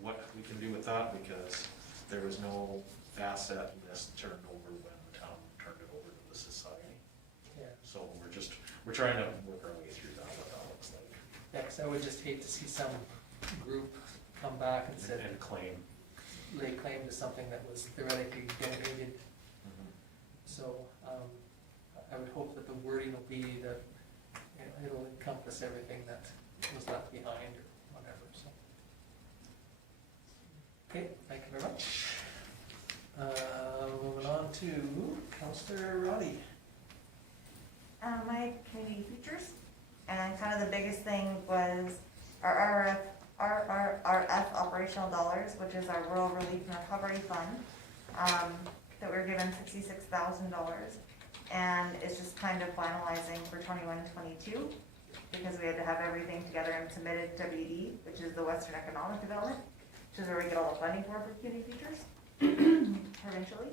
what we can do with that because there was no asset list turned over when the town turned it over to the society. Yeah. So we're trying to work our way through that, what that looks like. Yeah, 'cause I would just hate to see some group come back and say, And claim. lay claim to something that was theoretically donated. So, I would hope that the wording will be that, you know, it'll encompass everything that was left behind or whatever, so. Okay, thank you very much. Moving on to Councillor Roddy. My community features, and kind of the biggest thing was our RRF operational dollars, which is our Rural Relief and Recovery Fund, that we were given $66,000. And it's just kind of finalizing for 21-22 because we had to have everything together and submitted to WD, which is the Western Economic Development, which is where we get all the funding for community features, provincially.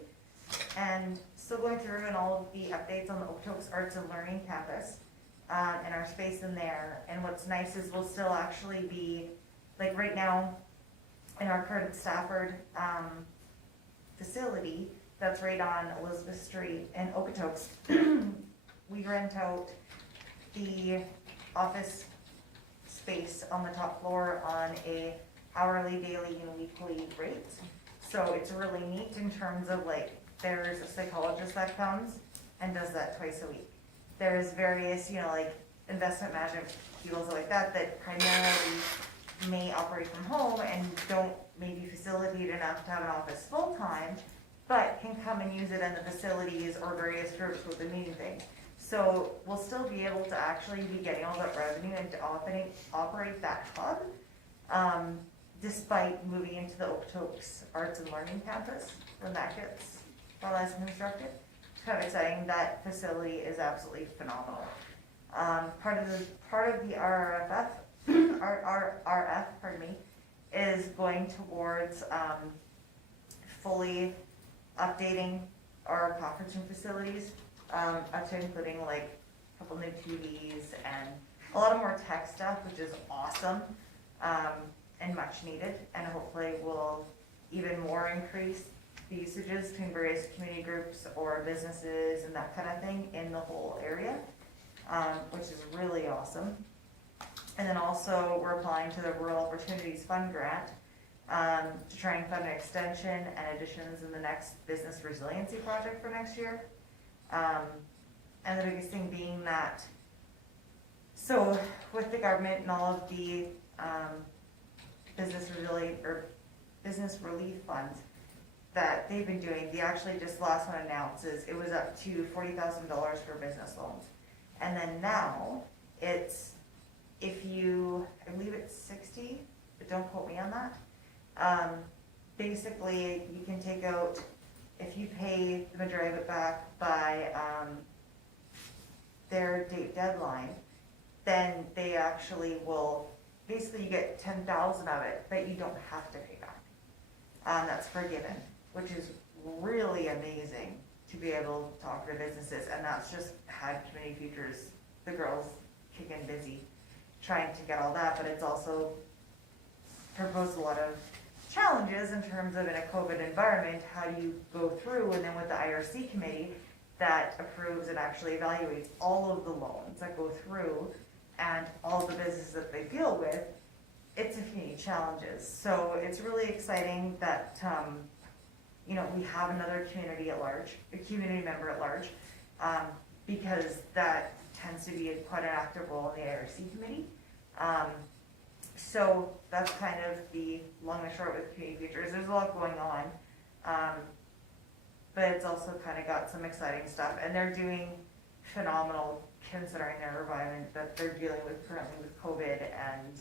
And still going through and all of the updates on the Okotoks Arts and Learning Campus, and our space in there. And what's nice is we'll still actually be, like right now, in our current Stafford, facility, that's right on Elizabeth Street in Okotoks, we rent out the office space on the top floor on a hourly, daily, and weekly rate. So it's really neat in terms of like, there's a psychologist that comes and does that twice a week. There's various, you know, like investment management people like that primarily may operate from home and don't maybe facilitate enough to have an office full-time, but can come and use it in the facilities or various groups with the meeting thing. So we'll still be able to actually be getting all that revenue and to operate that hub, despite moving into the Okotoks Arts and Learning Campus when that gets finalized and constructed. It's kind of exciting. That facility is absolutely phenomenal. Part of the RRF, pardon me, is going towards fully updating our conferencing facilities, up to including like a couple new TVs and a lot of more tech stuff, which is awesome, and much needed, and hopefully will even more increase the usages between various community groups or businesses and that kind of thing in the whole area, which is really awesome. And then also we're applying to the Rural Opportunities Fund grant to try and fund an extension and additions in the next business resiliency project for next year. And the biggest thing being that, so with the government and all of the business relief funds that they've been doing, the actually just last one announces it was up to $40,000 for business loans. And then now it's, I believe it's 60, but don't quote me on that. Basically, you can take out, if you pay the majority of it back by their date deadline, then they actually will, basically you get 10,000 of it, but you don't have to pay back. That's forgiven, which is really amazing to be able to talk to businesses, and that's just had Community Futures, the girls kicking busy trying to get all that, but it's also proposed a lot of challenges in terms of in a COVID environment, how do you go through, and then with the IRC committee that approves and actually evaluates all of the loans that go through and all the businesses that they deal with, it's a few challenges. So it's really exciting that, we have another community at large, a community member at large, because that tends to be quite an active role in the IRC committee. So that's kind of the long and short with community futures. There's a lot going on. But it's also kind of got some exciting stuff, and they're doing phenomenal considering their environment that they're dealing with currently with COVID and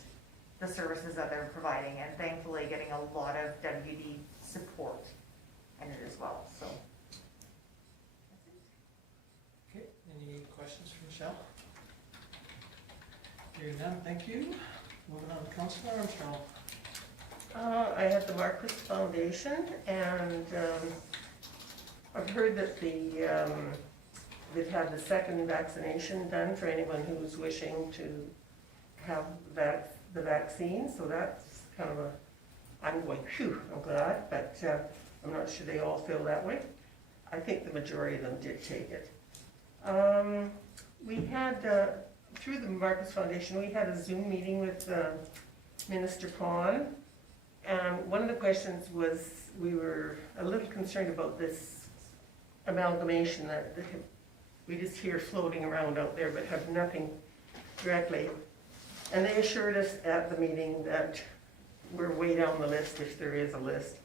the services that they're providing, and thankfully getting a lot of WD support in it as well, so. Okay, any questions for Michelle? Hearing none, thank you. Moving on to Councillor Armstrong. I had the Marcus Foundation, and I've heard that they've had the second vaccination done for anyone who's wishing to have the vaccine, so that's kind of I'm going, phew, I'm glad, but I'm not sure they all feel that way. I think the majority of them did take it. We had, through the Marcus Foundation, we had a Zoom meeting with Minister Pond, and one of the questions was, we were a little concerned about this amalgamation that we just hear floating around out there but have nothing directly. And they assured us at the meeting that we're way down the list, if there is a list,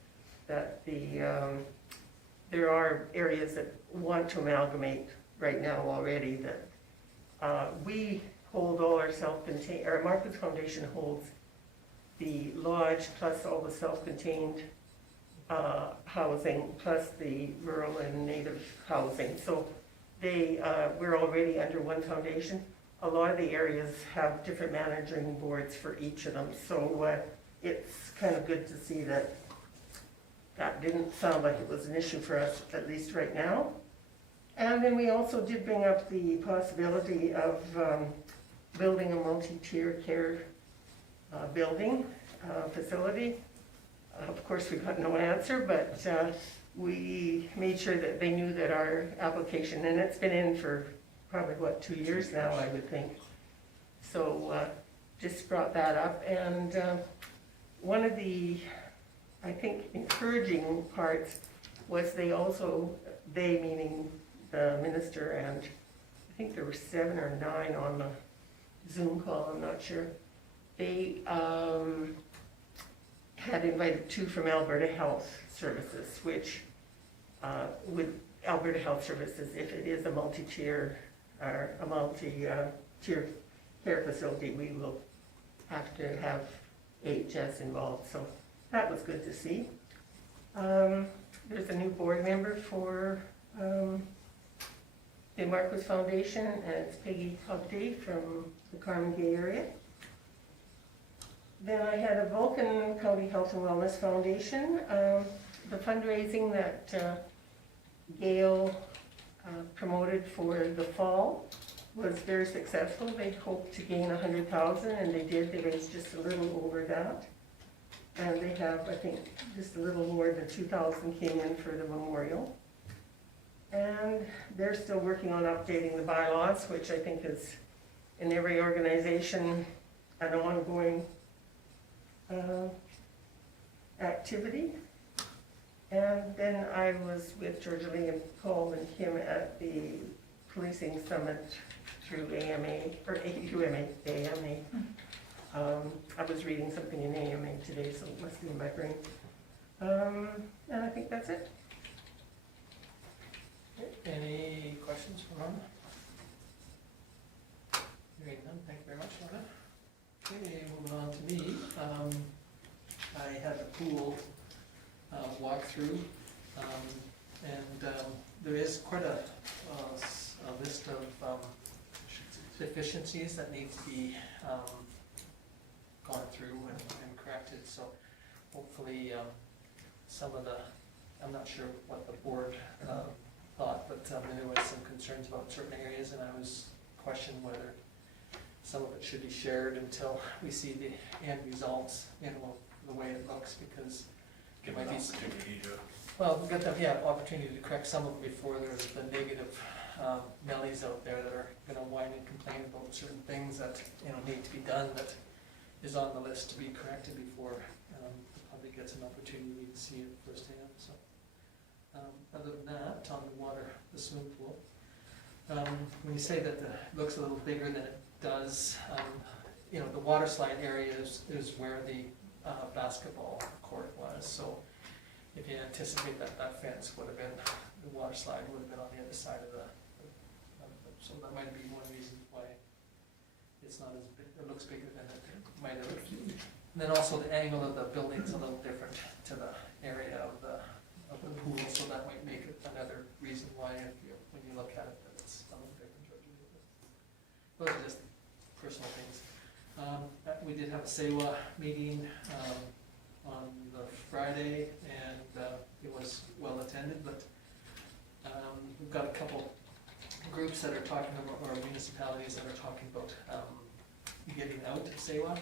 that there are areas that want to amalgamate right now already, that we hold all our self-contained, our Marcus Foundation holds the lodge plus all the self-contained housing plus the rural and native housing. So we're already under one foundation. A lot of the areas have different managing boards for each of them. So it's kind of good to see that that didn't sound like it was an issue for us, at least right now. And then we also did bring up the possibility of building a multi-tier care building facility. Of course, we got no answer, but we made sure that they knew that our application, and it's been in for probably, 2 years now, I would think. So just brought that up. And one of the, I think, encouraging parts was they meaning the minister, and I think there were 7 or 9 on the Zoom call, I'm not sure. They had invited 2 from Alberta Health Services, which with Alberta Health Services, if it is a multi-tier or a multi-tier care facility, we will have to have AHS involved. So that was good to see. There's a new board member for the Marcus Foundation, and it's Peggy Hubday from the Carmen Gay area. Then I had a Vulcan County Health and Wellness Foundation. The fundraising that Gail promoted for the fall was very successful. They hoped to gain 100,000, and they did. They raised just a little over that. And they have, I think, just a little more than 2,000 came in for the memorial. And they're still working on updating the bylaws, which I think is in every organization an ongoing activity. And then I was with Georgia Lee and Paul and Kim at the policing summit through AMA. I was reading something in AMA today, so it must be in my brain. And I think that's it. Any questions for Rhonda? Hearing none, thank you very much, Rhonda. Okay, moving on to me. I had a pool walkthrough, and there is quite a list of deficiencies that need to be gone through and corrected. So hopefully some of the, I'm not sure what the board thought, but there was some concerns about certain areas, and I was questioning whether some of it should be shared until we see the end results, the way it looks, because Give an opportunity to. well, we've got the opportunity to correct some of it before there's the negative Nellies out there that are gonna whine and complain about certain things that need to be done, that is on the list to be corrected before the public gets an opportunity to see it firsthand. So other than that, on the water, the swimming pool, when you say that it looks a little bigger than it does, you know, the water slide area is where the basketball court was, so if you anticipate that that fence would have been, the water slide would have been on the other side of the, so that might be one reason why it's not as big, it looks bigger than it might have. And then also the angle of the building's a little different to the area of the pool, so that might make it another reason why if you, when you look at it, that it's a little different. Those are just personal things. We did have a SEWA meeting on the Friday, and it was well attended, but we've got a couple groups that are talking about, or municipalities that are talking about getting out of SEWA,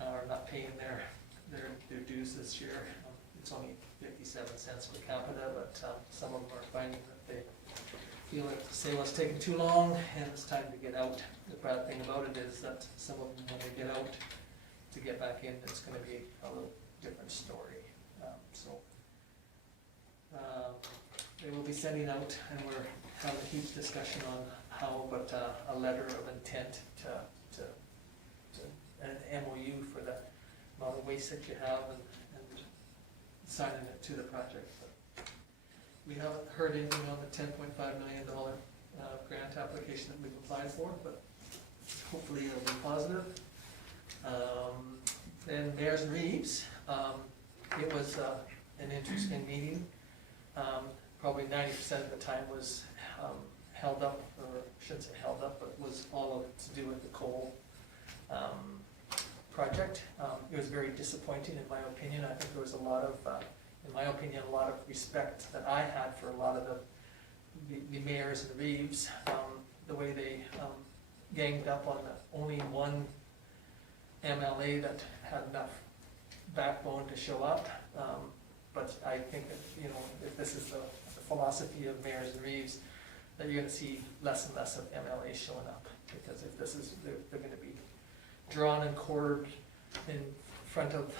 or not paying their dues this year. It's only 57 cents per capita, but some of them are finding that they feel like SEWA's taking too long and it's time to get out. The bad thing about it is that some of them, when they get out, to get back in, it's going to be a little different story. They will be sending out, and we're having a huge discussion on how, but a letter of intent to an MOU for the amount of waste that you have and signing it to the project. But we haven't heard anything on the $10.5 million grant application that we've applied for, but hopefully it'll be positive. Then Mayors and Reeves, it was an interesting meeting. Probably 90% of the time was held up, or I shouldn't say held up, but was all of it to do with the coal project. It was very disappointing in my opinion. I think there was a lot of, in my opinion, a lot of respect that I had for a lot of the mayors and the Reeves, the way they ganged up on only one MLA that had enough backbone to show up. But I think that, you know, if this is the philosophy of mayors and Reeves, that you're going to see less and less of MLAs showing up, because if this is, they're going to be drawn and quartered in front of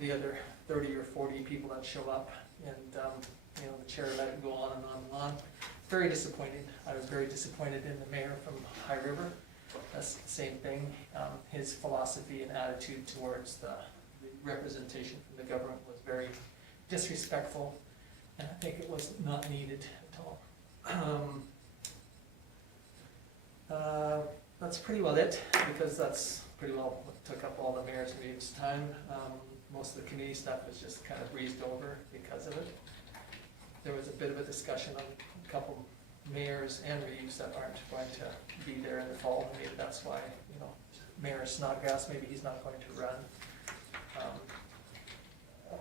the other 30 or 40 people that show up, and you know, the chair let it go on and on and on. Very disappointed. I was very disappointed in the mayor from High River. That's the same thing. His philosophy and attitude towards the representation from the government was very disrespectful, and I think it was not needed at all. That's pretty well it, because that's pretty well what took up all the mayor's and Reeves' time. Most of the community stuff was just kind of breezed over because of it. There was a bit of a discussion on a couple mayors and Reeves that aren't going to be there in the fall. Maybe that's why, you know, Mayor Snodgrass, maybe he's not going to run.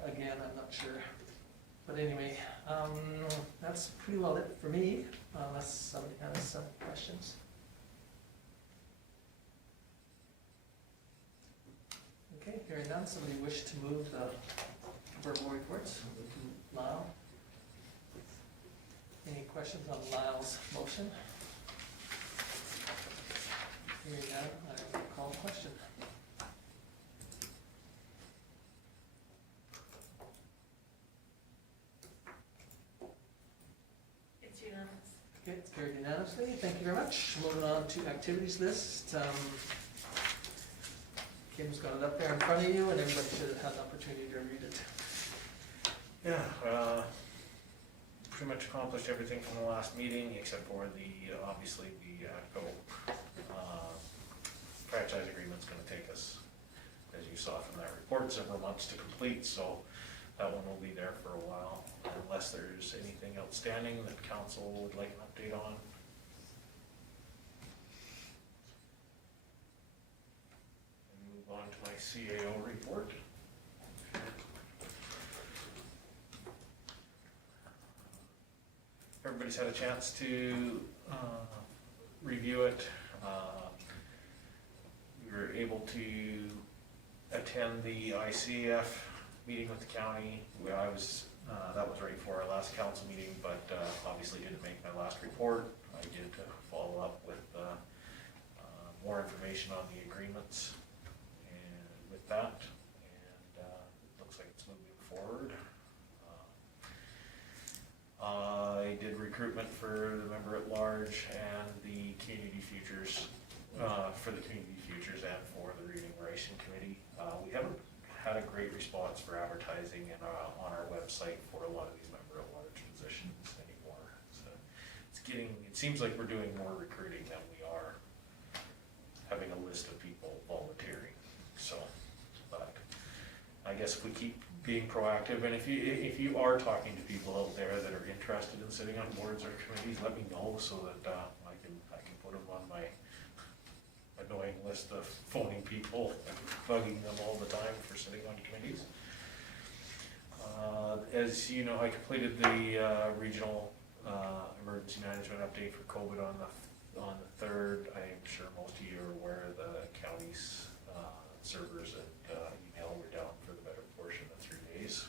Again, I'm not sure. But anyway, that's pretty well it for me, unless somebody has some questions. Okay, hearing none, somebody wish to move the verbal reports? Lyle? Any questions on Lyle's motion? Hearing none, I will call a question. It's unanimous. Okay, it's carried unanimously. Thank you very much. Moving on to activities list. Kim's got it up there in front of you, and everybody should have had an opportunity to read it. Yeah, pretty much accomplished everything from the last meeting, except for obviously the Ad-hoc franchise agreement's gonna take us, as you saw from that report, several months to complete, so that one will be there for a while, unless there's anything outstanding that council would like an update on. Move on to my CAO report. Everybody's had a chance to review it. We were able to attend the ICF meeting with the county. That was right for our last council meeting, but obviously didn't make my last report. I did follow up with more information on the agreements and with that, and it looks like it's moving forward. I did recruitment for the member at large and the community futures for the Community Futures and for the Remuneration Committee. We haven't had a great response for advertising and on our website for a lot of these member at large positions anymore. So it seems like we're doing more recruiting than we are having a list of people volunteering. So, but I guess if we keep being proactive, and if you are talking to people out there that are interested in sitting on boards or committees, let me know so that I can put them on my annoying list of phoning people and bugging them all the time for sitting on committees. As you know, I completed the regional emergency management update for COVID on the 3rd. I'm sure most of you are aware the county's servers and email were down for the better portion of 3 days.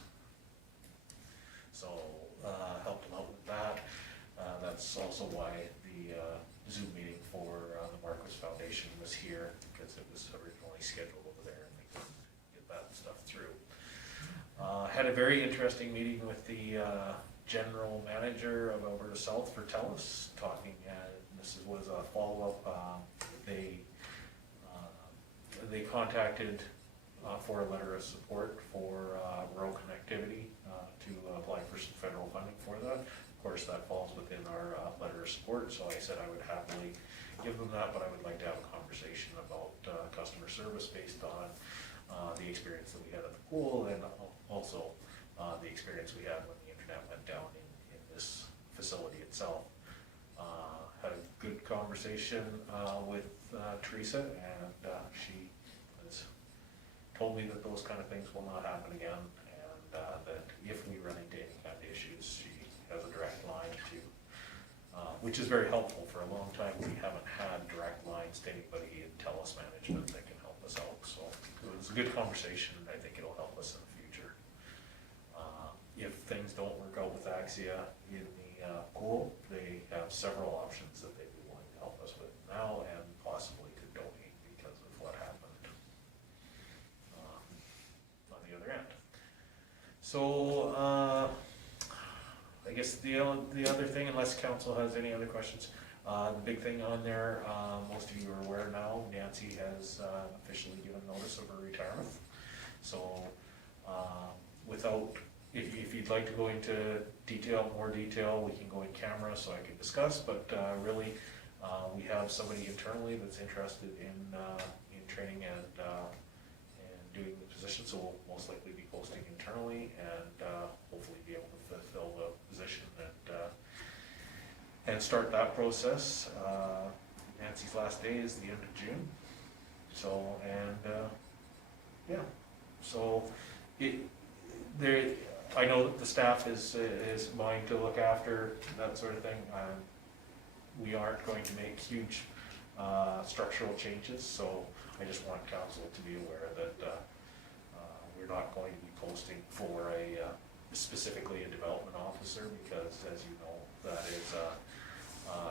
So helped them out with that. That's also why the Zoom meeting for the Marcos Foundation was here, because it was originally scheduled over there and they couldn't get that stuff through. Had a very interesting meeting with the general manager of Alberta South for TELUS, talking, this was a follow-up. They contacted for a letter of support for rural connectivity to apply for some federal funding for that. Of course, that falls within our letter of support, so I said I would happily give them that, but I would like to have a conversation about customer service based on the experience that we had at the pool, and also the experience we had when the internet went down in this facility itself. Had a good conversation with Teresa, and she has told me that those kind of things will not happen again, and that if we run into any kind of issues, she has a direct line to, which is very helpful. For a long time, we haven't had direct lines to anybody in TELUS management that can help us out. So it was a good conversation, and I think it'll help us in the future. If things don't work out with Axia in the pool, they have several options that they'd be willing to help us with now, and possibly to donate because of what happened on the other end. So I guess the other thing, unless council has any other questions, the big thing on there, most of you are aware now, Nancy has officially given notice of her retirement. So if you'd like to go into more detail, we can go in camera so I can discuss, but really we have somebody internally that's interested in training and doing the position, so we'll most likely be posting internally and hopefully be able to fulfill the position and start that process. Nancy's last day is the end of June. So, and yeah, so I know that the staff is mine to look after that sort of thing. We aren't going to make huge structural changes, so I just want council to be aware that we're not going to be posting for specifically a development officer, because as you know, that is a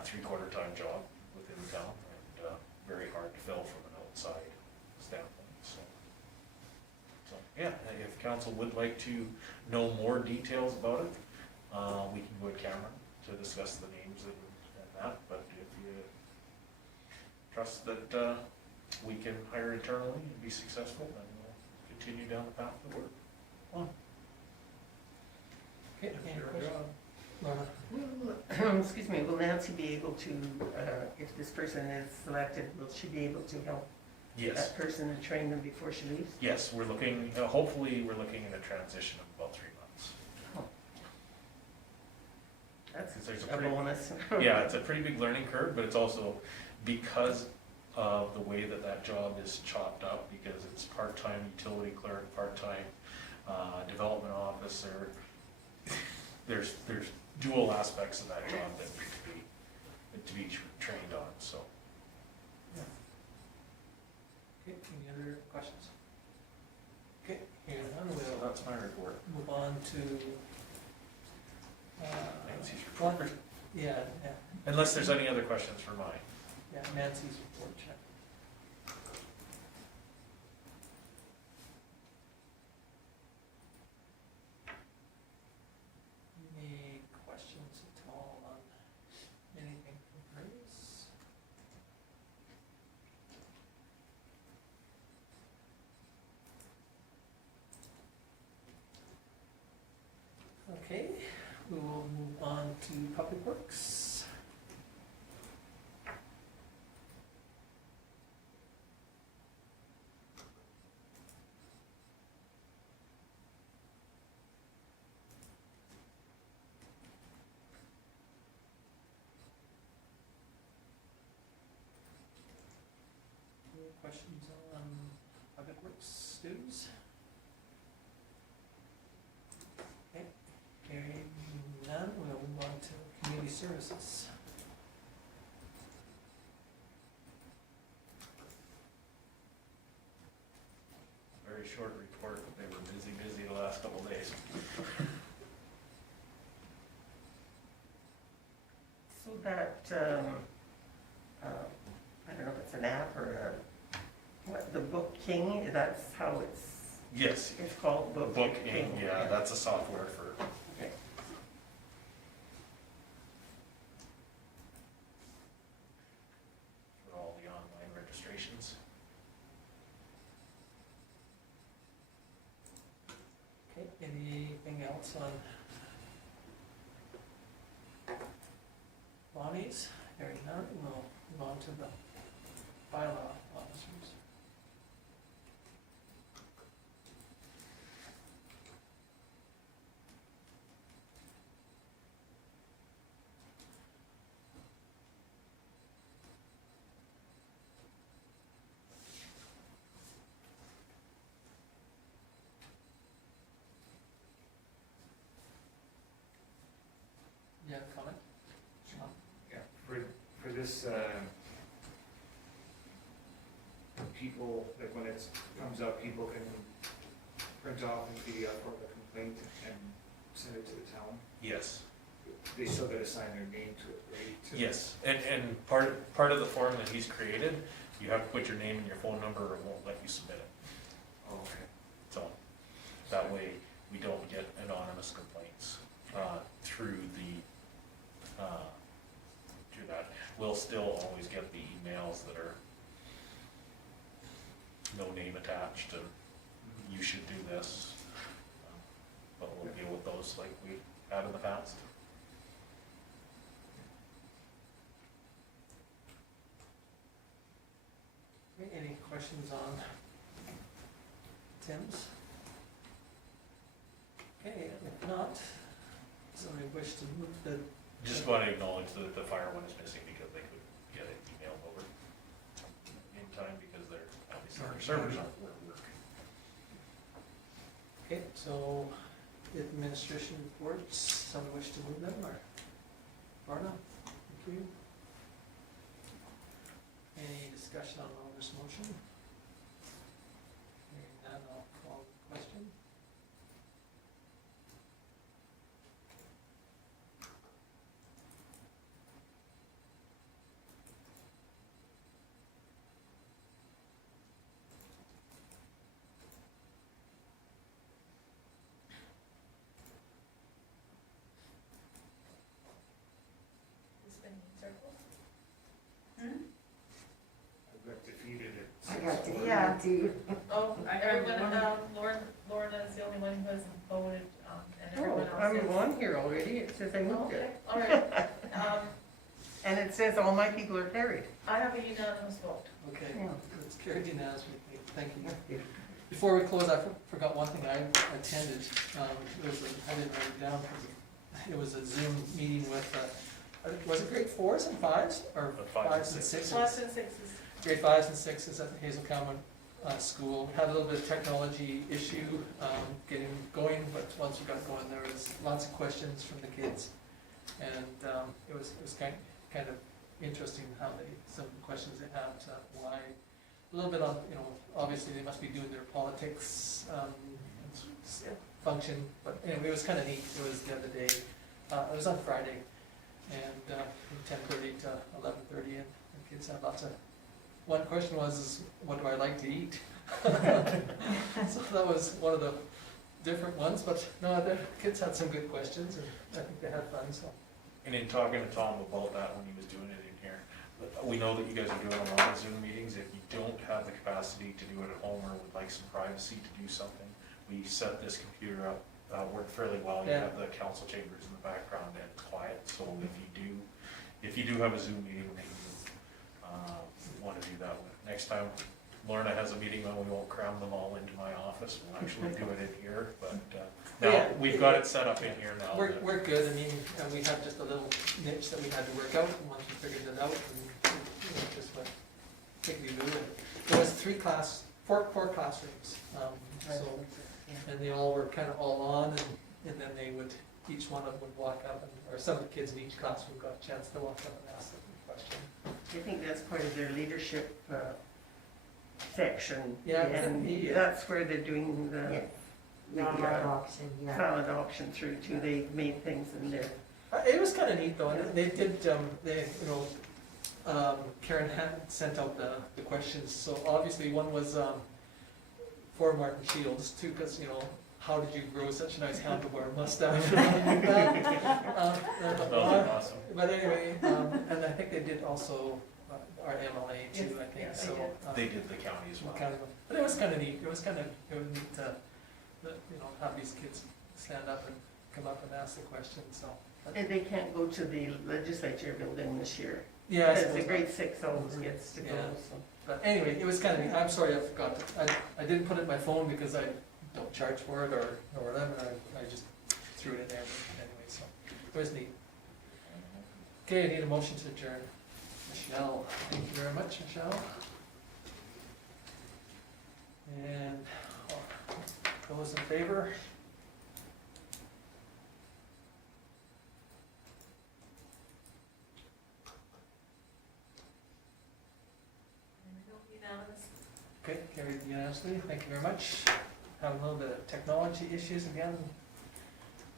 3/4 time job within the town, and very hard to fill from an outside standpoint. So yeah, if council would like to know more details about it, we can go to camera to discuss the names and that, but if you trust that we can hire internally and be successful, then we'll continue down the path that we're on. Okay, any questions? Excuse me, will Nancy be able to, if this person is selected, will she be able to help Yes, that person and train them before she leaves? yes, we're looking, hopefully we're looking at a transition of about 3 months. That's Because there's a bonus. Yeah, it's a pretty big learning curve, but it's also because of the way that job is chopped up, because it's part-time utility clerk, part-time development officer. There's dual aspects of that job that need to be trained on, so. Okay, any other questions? Okay, hearing none, we'll That's my report. move on to Nancy's report. Yeah, Unless there's any other questions for mine. yeah, Nancy's report, check. Any questions at all on anything from Prairie? Public Works. Any questions on Public Works dues? Okay, hearing none, we'll move on to Community Services. Very short report, but they were busy the last couple days. So that, I don't know if it's an app or what, the Book King, that's how Yes, it's called, the Book book, King. yeah, that's a software for, Okay. for all the online registrations. Okay, anything else on Bonnie's? Hearing none, we'll move on to the bylaw officers. You have a comment? Sean? Yeah, for this, people, like when it comes up, people can print off and PDF or the complaint and send it to the town. Yes. They still gotta sign their name to it, right? Yes, and part of the form that he's created, you have to put your name and your phone number or it won't let you submit it. Oh, okay. So, that way we don't get anonymous complaints, through that. We'll still always get the emails that are no name attached and you should do this. But we'll deal with those like we have in the past. Okay, any questions on Tim's? Okay, if not, somebody wish to move the, Just want to acknowledge that the fire one is missing because they couldn't get it emailed over in time because their, obviously their servers aren't work. okay, so administration reports, somebody wish to move them, or Barna, thank you. Any discussion on owner's motion? Hearing none, I'll call the question. Spinning circles. I got defeated at. I got to, Yeah. too. Oh, everyone, Lorna's the only one who hasn't voted, and everyone Oh, else is. I'm on here already, it says I moved Okay, it. all right. And it says all my people are carried. I have a unanimous vote. Okay, Yeah. it's carried unanimously, thank you. Before we close, I forgot one thing, I attended, it was, I didn't write it down, because it was a Zoom meeting with, was it grade 4s and 5s, or Fives and 5s and sixes. 6s? Plus and sixes. Grade 5s and 6s at the Hazel Common School. Had a little bit of technology issue getting going, but once we got going, there was lots of questions from the kids. And it was kind of interesting how some of the questions they had, why, a little bit on, obviously they must be doing their politics function, but anyway, it was kind of neat. It was the other day, it was on Friday, and from 10:30 to 11:30, and the kids had lots of, one question was, what do I like to eat? So that was one of the different ones, but no, the kids had some good questions, and I think they had fun, so. And in talking to Tom about that when he was doing it in here, we know that you guys are doing a lot of Zoom meetings. If you don't have the capacity to do it at home or would like some privacy to do something, we set this computer up worked fairly well. You Yeah. have the council chambers in the background and quiet, so if you do have a Zoom meeting that you want to do that with. Next time Lorna has a meeting, then we won't cram them all into my office, we'll actually do it in here, but now, Yeah. we've got it set up in here now. We're good, I mean, and we had just a little niche that we had to work out, and once we figured it out, and, just went tickety-boo, and there was four classrooms, so, and they all were kind of all on, and then they would, each one of them would walk up, or some of the kids in each classroom got a chance to walk up and ask them a question. I think that's part of their leadership section. Yeah, And yeah. that's where they're doing the Non-ballot auction, yeah. ballot auction through too. They made things in there. It was kind of neat though, and they did, Karen had sent out the questions, so obviously one was, for Martin Shields too, because, how did you grow such a nice handlebar mustache? Awesome. But anyway, and I think they did also our MLA too, I think, so. They did the county as well. But it was kind of neat, it was neat to, have these kids stand up and come up and ask the questions, so. And they can't go to the legislature building this year. Yeah, I Because the suppose grade 6 always gets to go, Yeah. so. But anyway, it was kind of neat. I'm sorry I forgot to, I didn't put it in my phone because I don't charge for it or whatever, I just threw it in there, but anyway, so, it was neat. Okay, I need a motion to adjourn. Michelle, thank you very much, Michelle. And those in favor? Unanimous. Okay, carried unanimously, thank you very much. Have a little bit of technology issues again.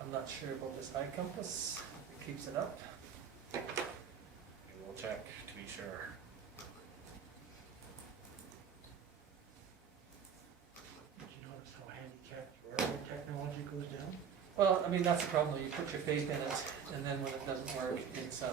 I'm not sure about this iCompass, it keeps it up. We'll check to be sure. Did you notice how handicapped you are when technology goes down? Well, I mean, that's the problem, you put your faith in it, and then when it doesn't work, it's